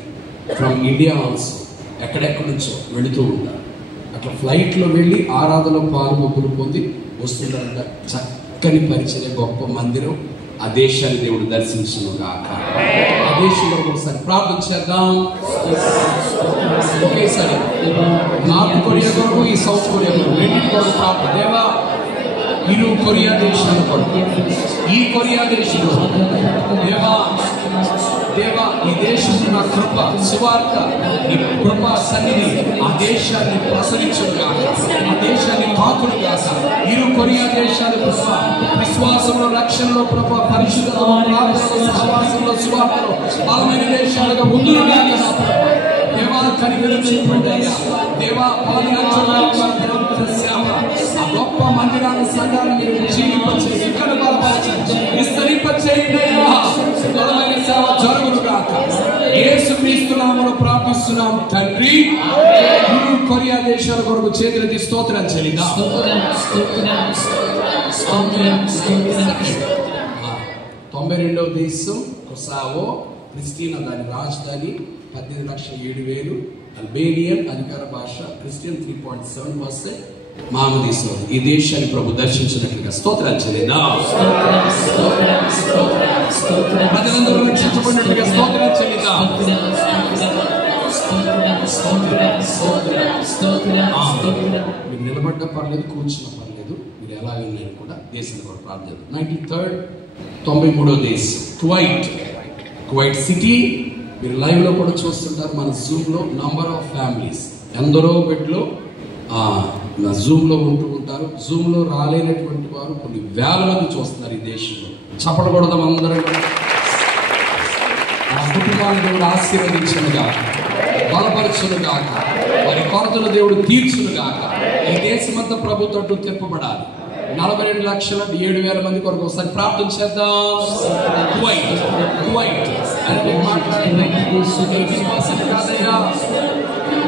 ఫ్రమ్ ఇండియా ఆల్సో ఎక్కడెక్కడి నుంచో వెళుతూ ఉంటారు. అట్లా ఫ్లైట్లో వెళ్ళి ఆరాధనలో పాలుమొప్పులు పొంది వస్తుంటారంట. చక్కని పరిచయ, గొప్ప మందిరం. ఆ దేశాన్ని దేవుడు దర్శించును గాక. ఆ దేశంలో ఒకసారి ప్రార్థన చేద్దాం ఒకేసారి. నార్త్ కొరియా కొరకు, ఈ సౌత్ కొరియా కొరకు, రెండింటి కొరకు ప్రార్థన. దేవా, ఇరు కొరియా దేశాల కొరకు, ఈ కొరియా దేశంలో దేవా ఈ దేశంలో నా కృప, సువార్త, నీ కృప సన్నిధి ఆ దేశాన్ని ప్రసరించుగా, ఆ దేశాన్ని కాకుడు కాక. ఇరు కొరియా దేశాలు కృప, విశ్వాసంలో, రక్షణలో కృప, పరిశుద్ధంలో, ప్రార్థనలో, సహవాసంలో, సువార్తలో బలమైన దేశాలుగా ముందుగా దేవా కనికరించబడ్డాయా. దేవా గొప్ప మందిరాన్ని, సంఘాన్ని మీరు జీవింపచేసి ఇక్కడ బలపరచండి, విస్తరింపచేయండి. బలమైన సేవ జరుగును గాక. యేసుక్రీస్తు నామములో ప్రార్థిస్తున్నాం తండ్రి. ఇరు కొరియా దేశాల కొరకు చేతులెత్తి స్తోత్రాలు చెల్లిద్దాం. 92వ దేశం కొసావో, క్రిస్టియన్ దాని రాజధాని, 18,07,000. అల్బేనియన్, అధికార భాష క్రిస్టియన్ 3.7%. మామదేశం. ఈ దేశాన్ని ప్రభు దర్శించినట్లుగా స్తోత్రాలు చెల్లిద్దాం. ప్రజలందరూ రక్షించబడినట్లుగా స్తోత్రాలు చెల్లిద్దాం. మీరు నిలబడ్డ పర్లేదు, కూర్చున్న పర్లేదు, మీరు ఎలాగైనా కూడా దేశం కూడా ప్రార్థన చేద్దాం. 93rd 93వ దేశం కువైట్ సిటీ. మీరు లైవ్ లో కూడా చూస్తుంటారు మన జూమ్ లో. నంబర్ ఆఫ్ ఫ్యామిలీస్, ఎందరో బెడ్లో జూమ్ లో ఉంటూ ఉంటారు. జూమ్ లో రాలేనటువంటి వారు కొన్ని వేల మంది చూస్తున్నారు ఈ దేశంలో. చప్పడకూడదాం అందరం. ఆ కుటుంబాన్ని దేవుడు ఆశీర్వదించునుగా, బలపరచునుగాక, వారి కొరతను దేవుడు తీర్చునుగాక. ఈ దేశమంతా ప్రభు తట్టు తిప్పబడాలి. 42,07,000 మంది కొరకు ఒకసారి ప్రార్థన చేద్దాం. కువైట్ అంటే మాట్లాడండి. 80% కాదయ్యా,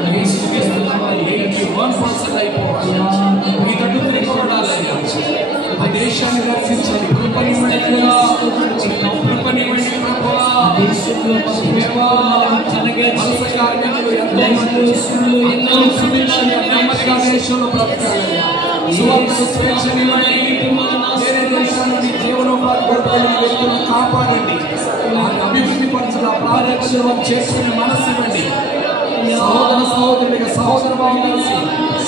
81% అయిపోవాలి. మీ తట్టు తిప్పబడాలయ్యా. ఆ దేశాన్ని రక్షించండి. కృపనివ్వండి నెమ్మదిగా దేశంలో బ్రతకాలయ్యా. జీవనోపాధి కాపాడండి. అభివృద్ధి పరచిన ప్రారంభం చేసుకునే మనస్సు ఇవ్వండి. సహోదరుడిగా సహోదర భావం కలిసి,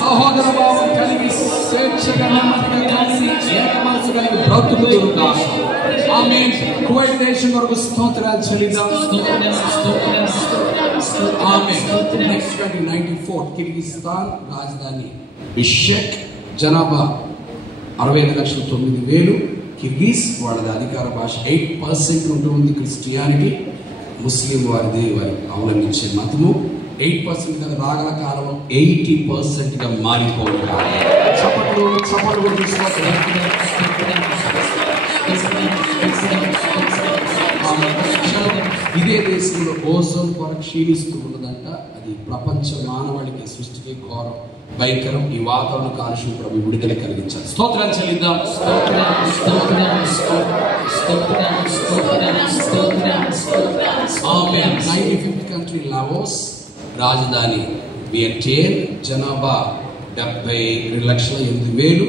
సహోదర భావం కలిగి, స్వేచ్ఛగా నెమ్మదిగా కలిసి, ఏక మనసు కలిగి బ్రతుకుతున్నా. ఆమేన్. కువైట్ దేశం వరకు స్తోత్రాలు చెల్లిద్దాం. ఆమేన్. నెక్స్ట్ కంట్రీ 94 కిర్గిస్తాన్, రాజధాని బిష్కెక్. జనాభా 65,09,000. కిర్గిజ్ వాళ్ళది అధికార భాష 8% ఉంటుంది. క్రిస్టియానిటీ, ముస్లిం వారిది వారి అవలంబించే మతము. 8% కదా, రాగల కాలంలో 80%గా మారిపోవాలి. చప్పట్లు ఇదే దేశంలో ఓజోన్ పొర క్షీణిస్తూ ఉన్నదంట. అది ప్రపంచ మానవాళికి, సృష్టికి ఘోరం, భయంకరం. ఈ వాతావరణ కాలుష్యం ప్రభు విడుదల కలిగించాలి. స్తోత్రాలు చెల్లిద్దాం. 95th కంట్రీ లావోస్, రాజధాని వియట్నాం. జనాభా 72,08,000.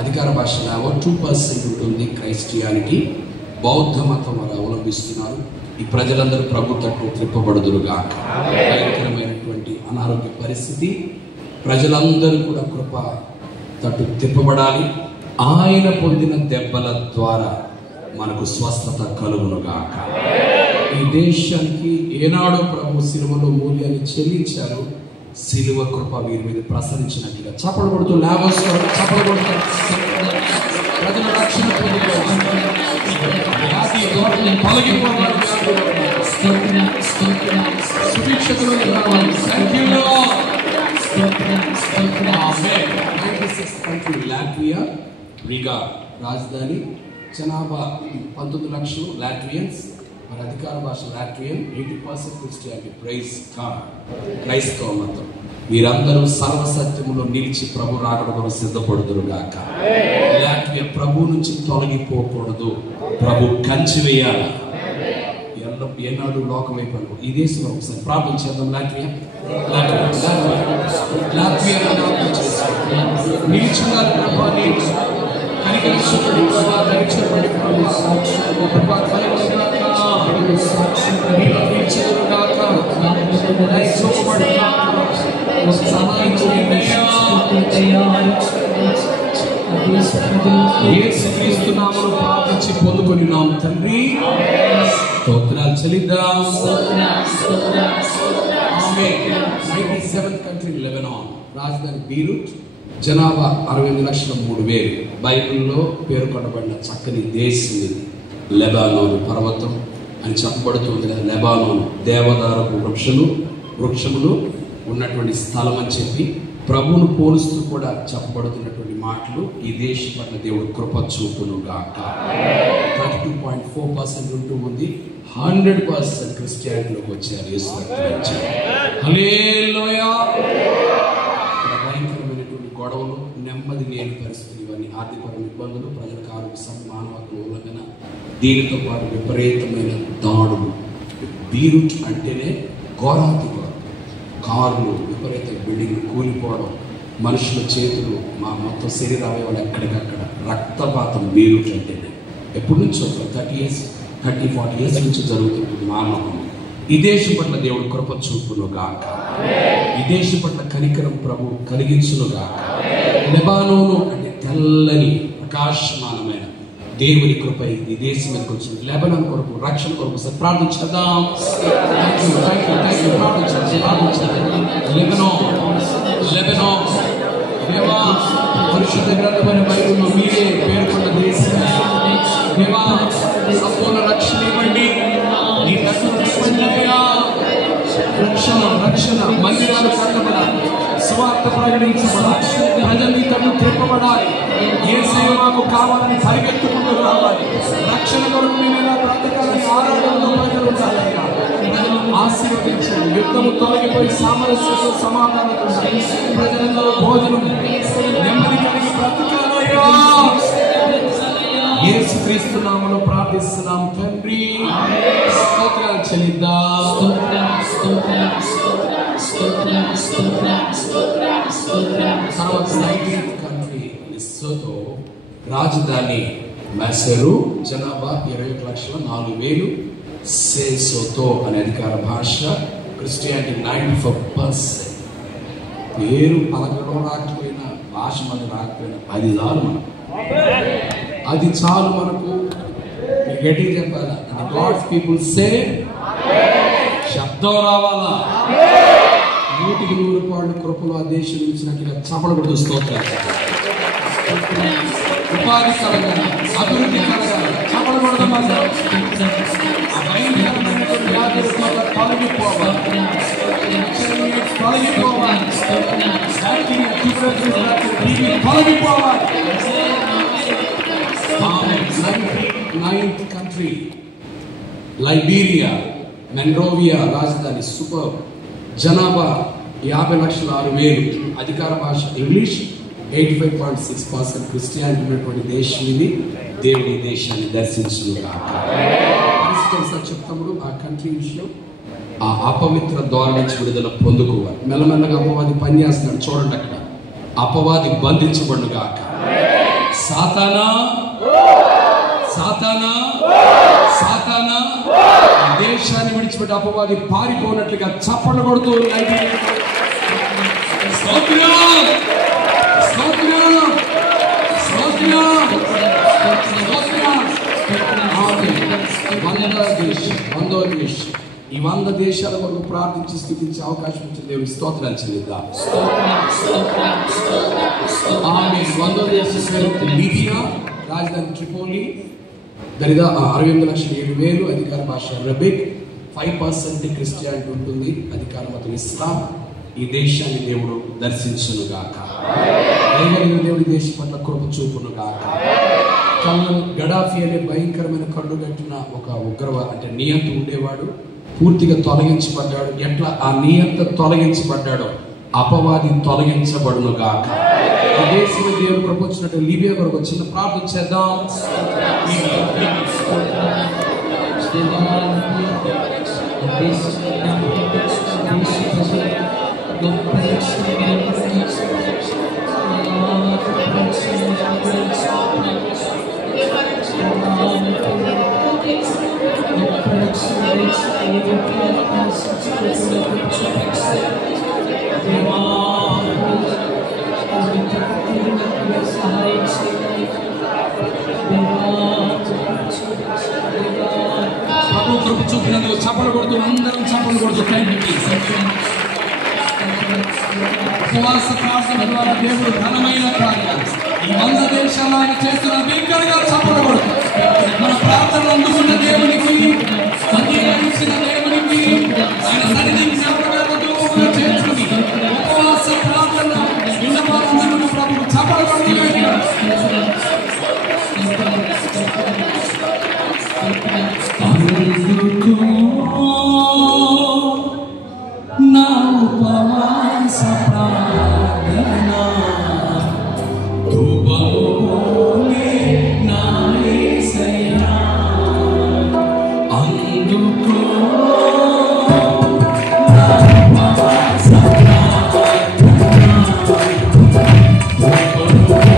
అధికార భాష లావో. 2% ఉంటుంది. క్రైస్టియానిటీ, బౌద్ధ మతం వారు అవలంబిస్తున్నారు. ఈ ప్రజలందరూ ప్రభు తట్టు త్రిప్పబడుదురుగా. భయంకరమైనటువంటి అనారోగ్య పరిస్థితి. ప్రజలందరూ కూడా కృప తట్టు తిప్పబడాలి. ఆయన పొందిన దెబ్బల ద్వారా మనకు స్వస్థత కలుగునుగాక. ఈ దేశానికి ఏనాడో ప్రభు సిలువలో మూల్యాన్ని చెల్లించారు. సిలువ కృప వీరి మీద ప్రసరించినట్టుగా చప్పడబడుతూ లావోస్ చప్పడబడుతారు. ప్రజల రక్షణ సుభిక్షకులు లాట్వియా, రిగా రాజధాని. జనాభా 19,00,000 లాట్వియన్స్. మరి అధికార భాష లాట్వియన్. 80% క్రిస్టియానిటీ. Praise God. క్రైస్తవ మతం. మీరందరూ సర్వసత్యములో నిలిచి ప్రభు రాకడ కొరకు సిద్ధపడుదురుగాక. లాట్వియా ప్రభు నుంచి తొలగిపోకూడదు. ప్రభు కంచి వేయాలి. ఎన్నాడు లోకం అయిపోయాడు. ఈ దేశంలో ఒకసారి ప్రార్థన చేద్దాం. లాట్వియా నిలిచున్నారు ప్రభాని కనికరించబడి ప్రభా ధరించబడి సహాయం యేసుక్రీస్తు నామములో ప్రార్థించి పొందుకొనినాం తండ్రి. స్తోత్రాలు చెల్లిద్దాం. 97th కంట్రీ లెబనాన్, రాజధాని బీరూట్. జనాభా 68,03,000. బైబిల్లో పేర్కొనబడిన చక్కని దేశం ఇది. లెబానోను పర్వతం అని చెప్పబడుతుంది కదా. లెబానోను దేవదారపు వృక్షములు ఉన్నటువంటి స్థలం అని చెప్పి ప్రభువును పోలుస్తూ కూడా చెప్పబడుతున్నటువంటి మాటలు. ఈ దేశం పట్ల దేవుడు కృప చూపునుగాక. 32.4% ఉంటూ ఉంది. 100% క్రిస్టియానిటీలోకి వచ్చారు. యేసు రక్తం. హల్లెలూయా. భయంకరమైనటువంటి గొడవలు, నెమ్మది లేని పరిస్థితులు, ఇవన్నీ ఆర్థికపరమైన ఇబ్బందులు, ప్రజలకు ఆరోగ్య మానవత్వ ఉల్లంఘన, దీనితో పాటు విపరీతమైన దాడులు. బీరూట్ అంటేనే ఘోరాతి ఘోరం. కార్లు, విపరీత బిల్డింగ్లు కూలిపోవడం, మనుషుల చేతులు, మా మొత్తం శరీర అవయవాలు ఎక్కడికక్కడ రక్తపాతం. బీరూట్ అంటేనే ఎప్పటి నుంచో 30-40 years నుంచి జరుగుతుంది. మానవం ఈ దేశం పట్ల దేవుడు కృప చూపును గాక. ఈ దేశం పట్ల కనికరం ప్రభు కలిగించును గాక. లెబానోను అంటే తెల్లని ప్రకాశమానమైన దేవుని కృప ఈ దేశం మీదకి వచ్చింది. లెబనాన్ కొరకు రక్షణ కొరకు ప్రార్థించేద్దాం. దేవా పరిశుద్ధ గ్రంథమైన బైబిల్లో మీరే పేర్కొన్న దేశం దేవా సంపూర్ణ రక్షణ ఇవ్వండి. నీ రక్షణ మందిరాలు కట్టబడాలి, స్వార్థ ప్రకటించబడాలి, ప్రజలు నీ తట్టు తిప్పబడాలి. యేసయ్య మాకు కావాలని పరిగెత్తుకుంటూ రావాలి. రక్షణ కొరకు మేము ఎలా బ్రతకాలని ఆరాధనలో ప్రజలు ఉండాలి. ప్రజలను ఆశీర్వదించండి. యుద్ధము తొలగిపోయి సామరస్యంతో సమాధానం ప్రజలందరూ భోజనం నెమ్మది కలిగి బ్రతకాలయ్యా. యేసుక్రీస్తు నామములో ప్రార్థిస్తున్నాం తండ్రి. స్తోత్రాలు చెల్లిద్దాం. లెస్సోతో రాజధాని మెసరు, జనాభా 21,04,000. సెసోతో అనే అధికార భాష. క్రిస్టియానిటీ 94%. పేరు పలకడం రాకపోయినా, భాష మనకు రాకపోయినా అది చాలు మనకు. అది చాలు మనకు. గట్టిగా చెప్పాలా? గాడ్స్ పీపుల్ సే శబ్దం రావాలా? 100% కృపలు ఆ దేశం ఇచ్చినట్లుగా చపడబడుతూ స్తోత్రాలు. ఉపాధి కలగాలి, అభివృద్ధి కలగాలి, చపడబడదాం. తొలగిపోవాలి. 9th country లైబీరియా, మెన్రోవియా రాజధాని. సూపర్. జనాభా 50,06,000. అధికార భాష ఇంగ్లీష్. 85.6% క్రిస్టియానిటీ ఉన్నటువంటి దేశం ఇది. దేవుడి దేశాన్ని దర్శించును గాక. చెప్తాము ఆ కంట్రీ విషయం. ఆ అపవిత్ర ద్వారం నుంచి విడుదల పొందుకోవాలి. మెల్లమెల్లగా అపవాది పనిచేస్తున్నాడు. చూడండి అక్కడ. అపవాది బంధించబడును గాక. సాతానా సాతానా సాతానా దేశాన్ని విడిచిపెట్టి అపవాది పారిపోనట్లుగా చప్పట్లు కొడుతూ ఈ 100 దేశాల వరకు ప్రార్థించి స్థితించే అవకాశం ఇచ్చిన దేవుని స్తోత్రాలు చెల్లిద్దాం. 100 దేశం లిబియా, రాజధాని ట్రిపోలి. దరిదాపు 68,07,000. అధికార భాష అరబిక్. 5% క్రిస్టియానిటీ ఉంటుంది. అధికార మతం ఇస్లాం. ఈ దేశాన్ని దేవుడు దర్శించును గాక. దేవుడి దేశం పట్ల కృప చూపును గాక. గడాఫీ అనే భయంకరమైన కళ్ళు కట్టిన ఒక ఉగ్రవాద అంటే నియంత ఉండేవాడు. పూర్తిగా తొలగించబడ్డాడు. ఎట్లా ఆ నియంత తొలగించబడ్డాడో అపవాది తొలగించబడును గాక. దేశంలో దేవుడు కృప వచ్చినట్టు లిబియా కొరకు చిన్న ప్రార్థన చేద్దాం. కృప చూపినందుకు చప్పలు కొడుతూ అందరం చప్పలు కొడుతూ ఉపవాస ప్రార్థన ద్వారా దేవుడు ఘనమైన కార్యాలు ఈ 100 దేశాలు ఆయన చేస్తున్న భీకరంగా చప్పలు కొడుతూ మన ప్రార్థనలు అందుకున్న దేవునికి, అంగీకరించిన దేవునికి ఆయన సన్నిధిని జ్ఞాపకాలతో చేర్చుకుని ఉపవాస ప్రార్థన విన్నపాలందరూ ప్రభు చప్పలు కొడుతూ నా ఉపవాస ప్రార్థన ధూపమోనే నా యేసయ్యా అందుకో నా ఉపవాస ప్రార్థన ధూపమోనే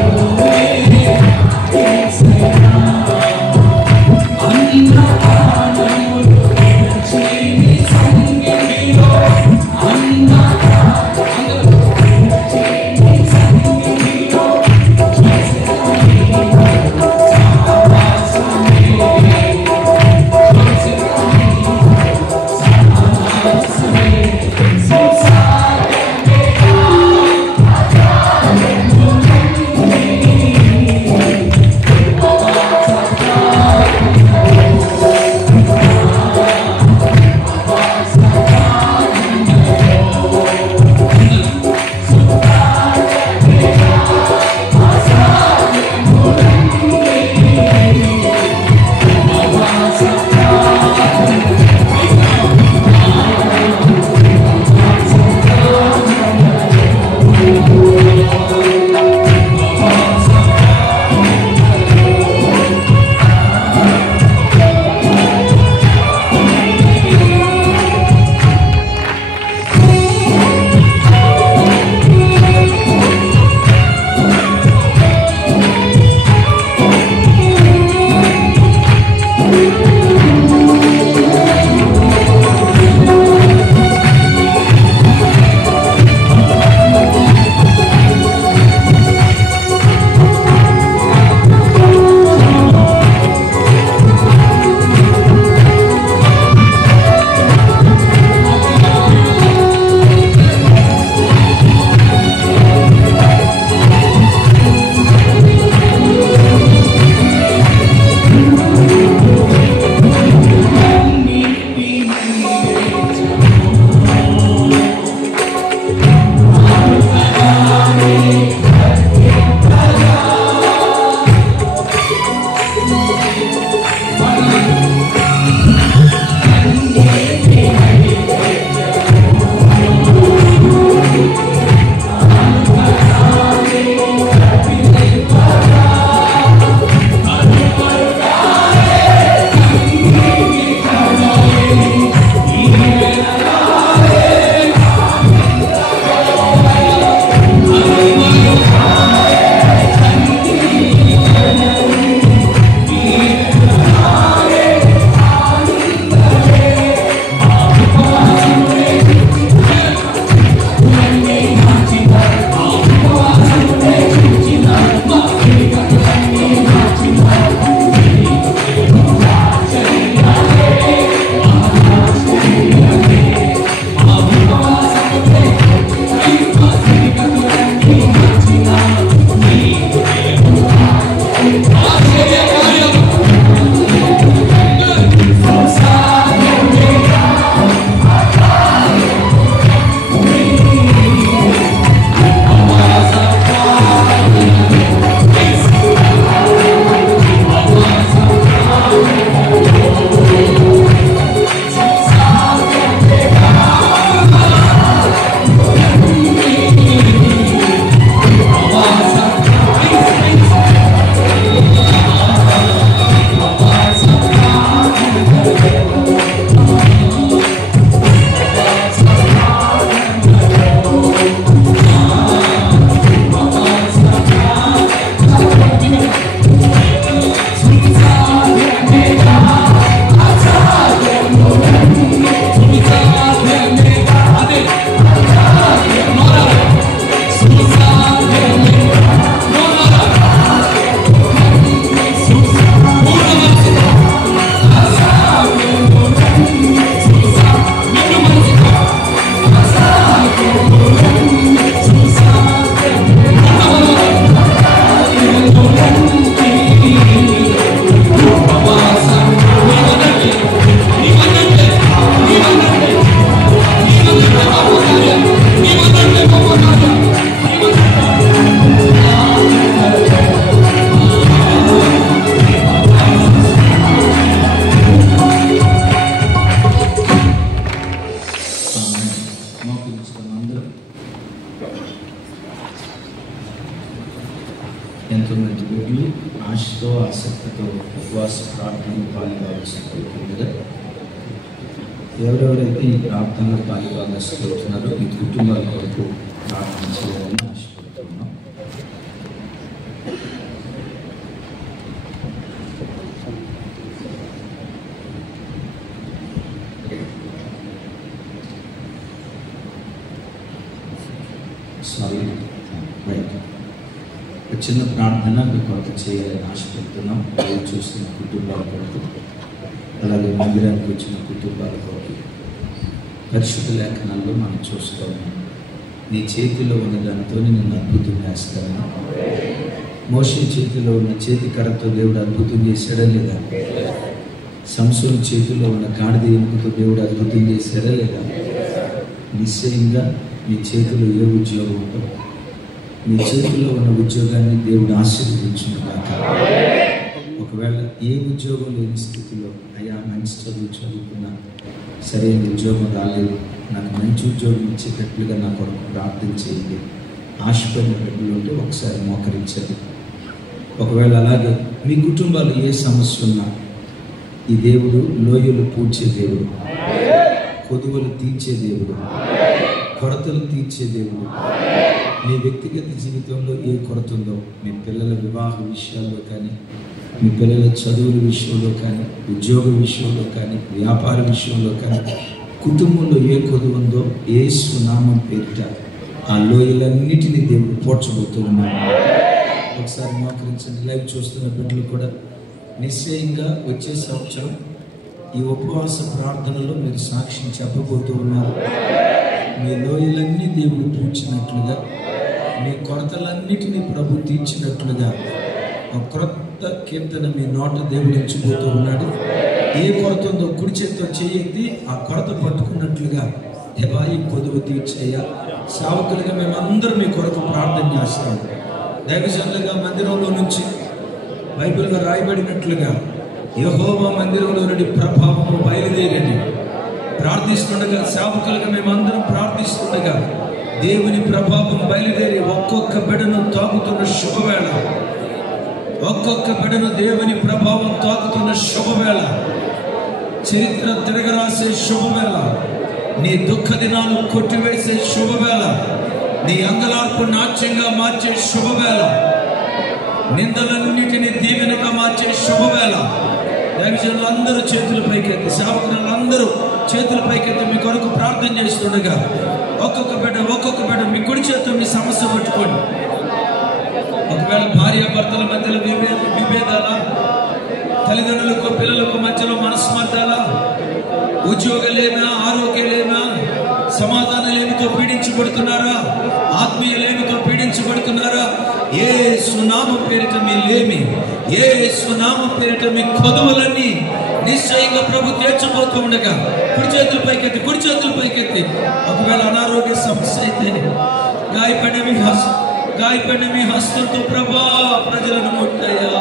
ఎంతోమంది బిడ్డలు ఆశతో ఆసక్తితో ఉపవాస ప్రార్థనలు పాల్గొనాల్సింది కదా. ఎవరెవరైతే ఈ ప్రార్థనలో పాల్గొనాల్సిపోతున్నారో ఈ కుటుంబాల కొరకు ప్రార్థన చేయాలని ఆశపడుతున్నాం. చిన్న ప్రార్థన మీ కొరకు చేయాలని ఆశపడుతున్నాం. మీరు చూస్తున్న కుటుంబాల కొరకు, అలాగే మందిరానికి వచ్చిన కుటుంబాల కొరకు పరిశుద్ధ లేఖనాల్లో మనం చూస్తూ ఉన్నాం. నీ చేతిలో ఉన్న దానితో నిన్ను అద్భుతం చేస్తానని. మోషే చేతిలో ఉన్న చేతి కర్రతో దేవుడు అద్భుతం చేశాడా లేదా? సంసోను చేతిలో ఉన్న గాడిద ఎముకతో దేవుడు అద్భుతం చేశాడా లేదా? నిశ్చయంగా నీ చేతిలో ఏ ఉద్యోగం ఉందో నీ చేతిలో ఉన్న ఉద్యోగాన్ని దేవుడు ఆశీర్వదించును కాక. ఒకవేళ ఏ ఉద్యోగం లేని స్థితిలో అయ్యా మంచి చదువుకున్నా సరైన ఉద్యోగం రాలేదు, నాకు మంచి ఉద్యోగం ఇచ్చేటట్లుగా నా కొరకు ప్రార్థన చేయండి. ఆశపడిన బిడ్డలు ఉంటే ఒకసారి మోకరించండి. ఒకవేళ అలాగే మీ కుటుంబాలు ఏ సమస్య ఉన్నా ఈ దేవుడు లోయలు పూడ్చే దేవుడు, కొదువలు తీర్చే దేవుడు, కొరతలు తీర్చే దేవుడు. మీ వ్యక్తిగత జీవితంలో ఏ కొరత ఉందో, మీ పిల్లల వివాహ విషయాల్లో కానీ, మీ పిల్లల చదువుల విషయంలో కానీ, ఉద్యోగ విషయంలో కానీ, వ్యాపార విషయంలో కానీ, కుటుంబంలో ఏ కొదువు ఉందో యేసు నామం పేరిట ఆ లోయలన్నిటినీ దేవుడు పోడ్చబోతున్నాడు. ఒకసారి మోకరించండి. లైవ్ చూస్తున్న బిడ్డలు కూడా నిశ్చయంగా వచ్చే సంవత్సరం ఈ ఉపవాస ప్రార్థనలో మీరు సాక్ష్యం చెప్పబోతూ ఉన్నారు. మీ లోయలన్నీ దేవుడు పూడ్చినట్లుగా, మీ కొరతలన్నిటినీ ప్రభు తీర్చినట్లుగా ఒక క్రొత్త కీర్తన మీ నోట దేవుడు ఎంచిపోతూ ఉన్నాడు. ఏ కొరత ఉందో కుడి చేతితో చేయెత్తి ఆ కొరత పట్టుకున్నట్లుగా దేవా ఈ కొదువు తీర్చేయ. సేవకులుగా మేమందరం మీ కొరకు ప్రార్థన చేస్తాం. దైవజనులుగా మందిరంలో నుంచి బైబిల్లో రాయబడినట్లుగా యెహోవా మందిరంలో నుండి ప్రభావము బయలుదేరండి. ప్రార్థిస్తుండగా సేవకులుగా మేమందరం ప్రార్థిస్తుండగా దేవుని ప్రభావం బయలుదేరి ఒక్కొక్క బిడ్డను తాకుతున్న శుభవేళ, ఒక్కొక్క బిడ్డను దేవుని ప్రభావం తాకుతున్న శుభవేళ, చరిత్ర తిరగరాసే శుభవేళ, నీ దుఃఖ దినాలు కొట్టివేసే శుభవేళ, నీ అంగలార్పు నాట్యంగా మార్చే శుభవేళ, నిందలన్నిటినీ దీవెనగా మార్చే శుభవేళ. దైవజనులందరూ చేతుల పైకెత్తి, సేవకులందరూ చేతుల పైకెత్తి మీ కొరకు ప్రార్థన చేస్తుండగా ఒక్కొక్క బిడ్డ మీ కుడి చేతితో మీ సమస్య పట్టుకోండి. ఒకవేళ భార్యాభర్తల మధ్యలో విభేదాల, తల్లిదండ్రులకు పిల్లలకు మధ్యలో మనస్మర్థాల, ఉద్యోగాలేమా, ఆరోగ్యాలేమా, సమాధానాలేమితో పీడించబడుతున్నారా, ఆత్మీయులేమితో పీడించబడుతున్నారా, యేసు నామం పేరిట మీ లేమి, యేసు నామం పేరిట మీ కొదువులన్నీ నిశ్చయంగా ప్రభు తీర్చబోతూ ఉండగా కుడి చేతుల పైకెత్తి. ఒకవేళ అనారోగ్య సమస్య అయితే గాయపడిన మీ హస్తంతో ప్రభా ప్రజలను ముట్టయ్యా.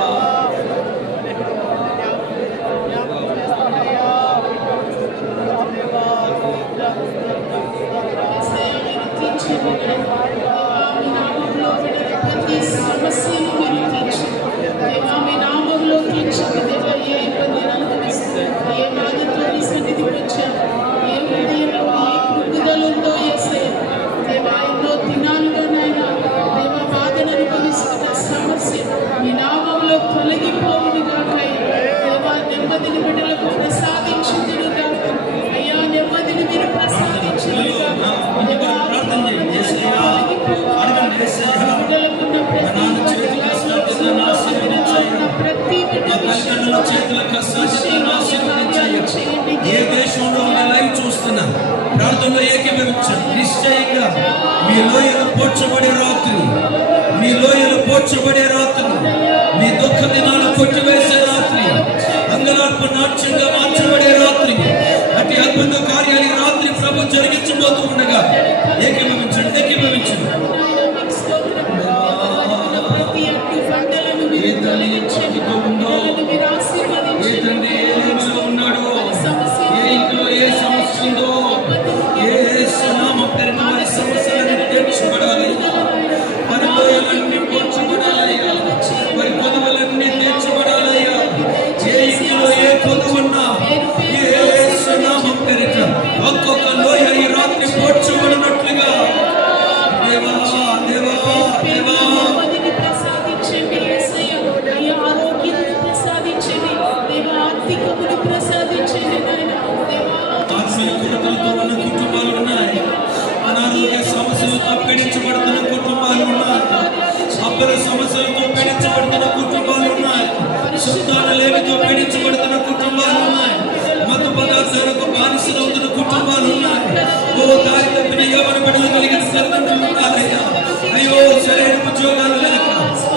ఏ దేశంలో లైవ్ చూస్తున్నా ప్రార్థనలో ఏకీభవించండి. నిశ్చయంగా మీ లోయలు పోడ్చబడే రాత్రి, మీ లోయలు పోడ్చబడే రాత్రి, మీ దుఃఖ దినాలు కొట్టివేసే రాత్రి, అంగలార్పు నాట్యంగా మార్చబడే రాత్రి, అతి అద్భుత కార్యాలు రాత్రి ప్రభు జరిగించబోతూ ఉండగా ఏకీభవించండి. ఉన్నాడు ఏ ఇంట్లో ఏ సమస్య ఉందో ఏ నామ పేరున సమస్యలను తీర్చబడాలి, పరిలోయలన్నీ పోర్చబడాలి. రోగాల సమస్యలతో పీడించబడుతున్న కుటుంబాలు ఉన్నాయి. సంతాన లేమితో పీడించబడుతున్న కుటుంబాలు ఉన్నాయి. మత్తు పదార్థాలకు బానిసలవుతున్న కుటుంబాలు ఉన్నాయి. ఓ దారి తప్పిన యవ్వన బిడ్డలు కలిగిన తల్లిదండ్రులు ఉన్నారయ్యా. అయ్యో, సరైన ఉద్యోగాలు లేక,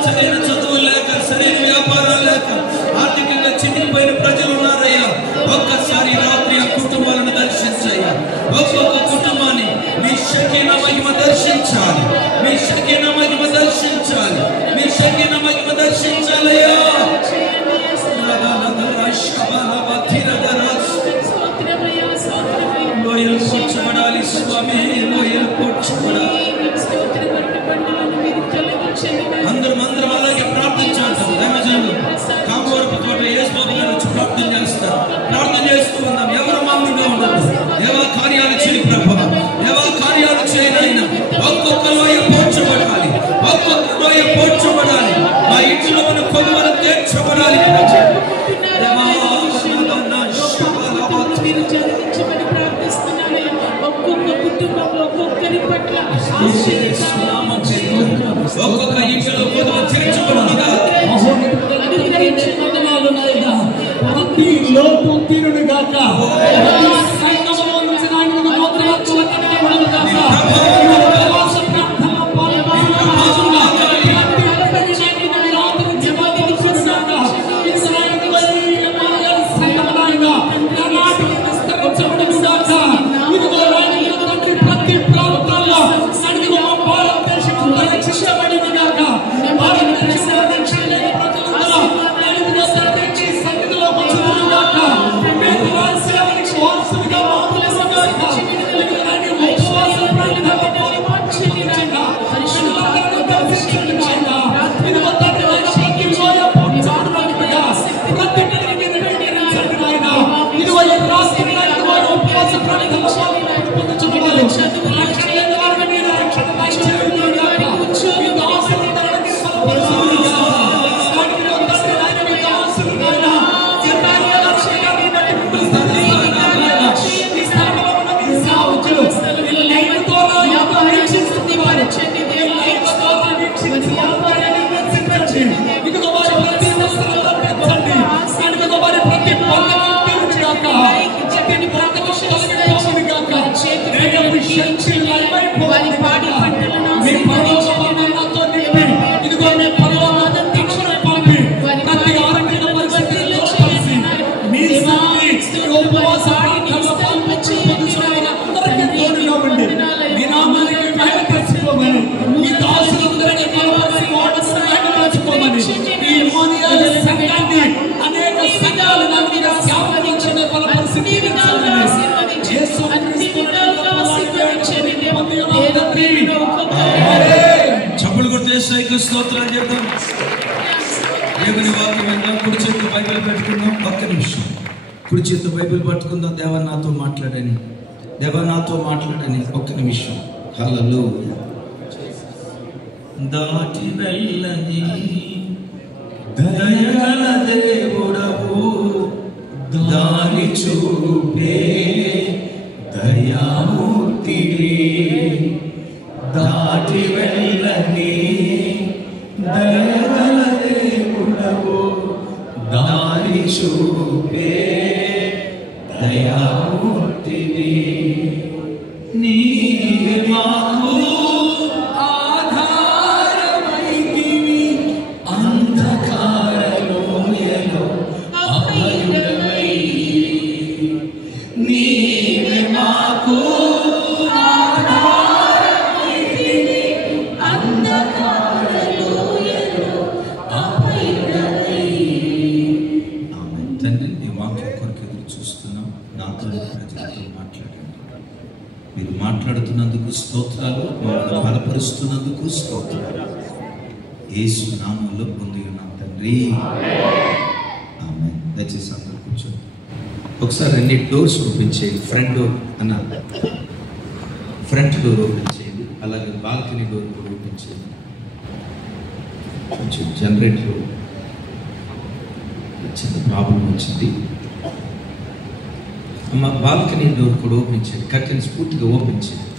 సరైన చదువులు లేక, సరైన వ్యాపారాలు లేక ఆర్థికంగా చితికిపోయిన ప్రజలు ఉన్నారయ్యా. ఒక్కసారి రాత్రి ఆ కుటుంబాలను దర్శించయ్యా. ఒక్కొక్క కుటుంబాన్ని మీ షకీనా మహిమ దర్శించాలి. మీ షకీనా మహిమ దర్శించాలి. మీ షకీనా మహిమ దర్శించాలయ్యా. లోయలు కూర్చోబడాలి స్వామి, లోయలు కూర్చోబడాలి. అందరం అలాగే ప్రార్థించాలి. దైవజనులు కామవరపు తోట యేసుబాబు గారు వచ్చి ప్రార్థన చేస్తారు. ప్రార్థన చేస్తూ ఉన్నాం. ఎవరు మౌనంగా ఉండదు. దేవా కార్యాలు చేయి ప్రభు, దేవా కార్యాలు చేయనైనా. ఒక్కొక్క లోయ పోడ్చబడాలి, ఒక్కొక్క లోయ పోడ్చబడాలి. మా ఇంట్లో ఉన్న కొలువలు తీర్చబడాలి. ఒక్కొక్క కుటుంబంలో ఒక్కొక్కరి పట్ల ఒక్కొక్క ఇంట్లో కొలువలు తీర్చబడునుగా. ప్రతి లోటు తీరును గాక, సంఘములో నుంచి నాయన గోత్రాలు కట్టబడును గాక. చప్పులు కొట్టే సైకిల్ స్తోత్రాలు చెప్తాం. దేవుని వాక్యం విందాం. కుడి చేతితో బైబిల్ పెట్టుకుందాం. ఒక్క నిమిషం కుడి చేతితో బైబిల్ పట్టుకుందాం. దేవా నాతో మాట్లాడని, దేవా నాతో మాట్లాడని. ఒక్క నిమిషం. హల్లెలూయా. దాటి వెళ్ళని దయగల దేవుడవు, దారి చూపే దయామూర్తివి. దాటి వెళ్ళని దయగల దేవుడవు, దారి చూపే దయామూర్తివి. నీవే మాకు ఆధారమైతివి, అంధకార లోయలో అభయుడవై. నీవే మాకు మీరు మాట్లాడుతున్నందుకు స్తోత్రాలు, మమ్మల్ని బలపరుస్తున్నందుకు స్తోత్రాలు. యేసు నామములో పొంది ఉన్నాం తండ్రి. ఆమేన్. దయచేసి అందరూ కూర్చోండి. ఒకసారి అన్ని డోర్స్ ఓపెన్ చేయండి. ఫ్రంట్ డోర్ అన్న, ఫ్రంట్ డోర్ ఓపెన్ చేయండి. అలాగే బాల్కనీ డోర్ కూడా ఓపెన్ చేయండి. కొంచెం జనరేటర్ చిన్న ప్రాబ్లం వచ్చింది. బాల్కనీ డోర్ కూడా ఓపెన్ చేయండి. కర్టెన్స్ పూర్తిగా ఓపెన్ చేయండి.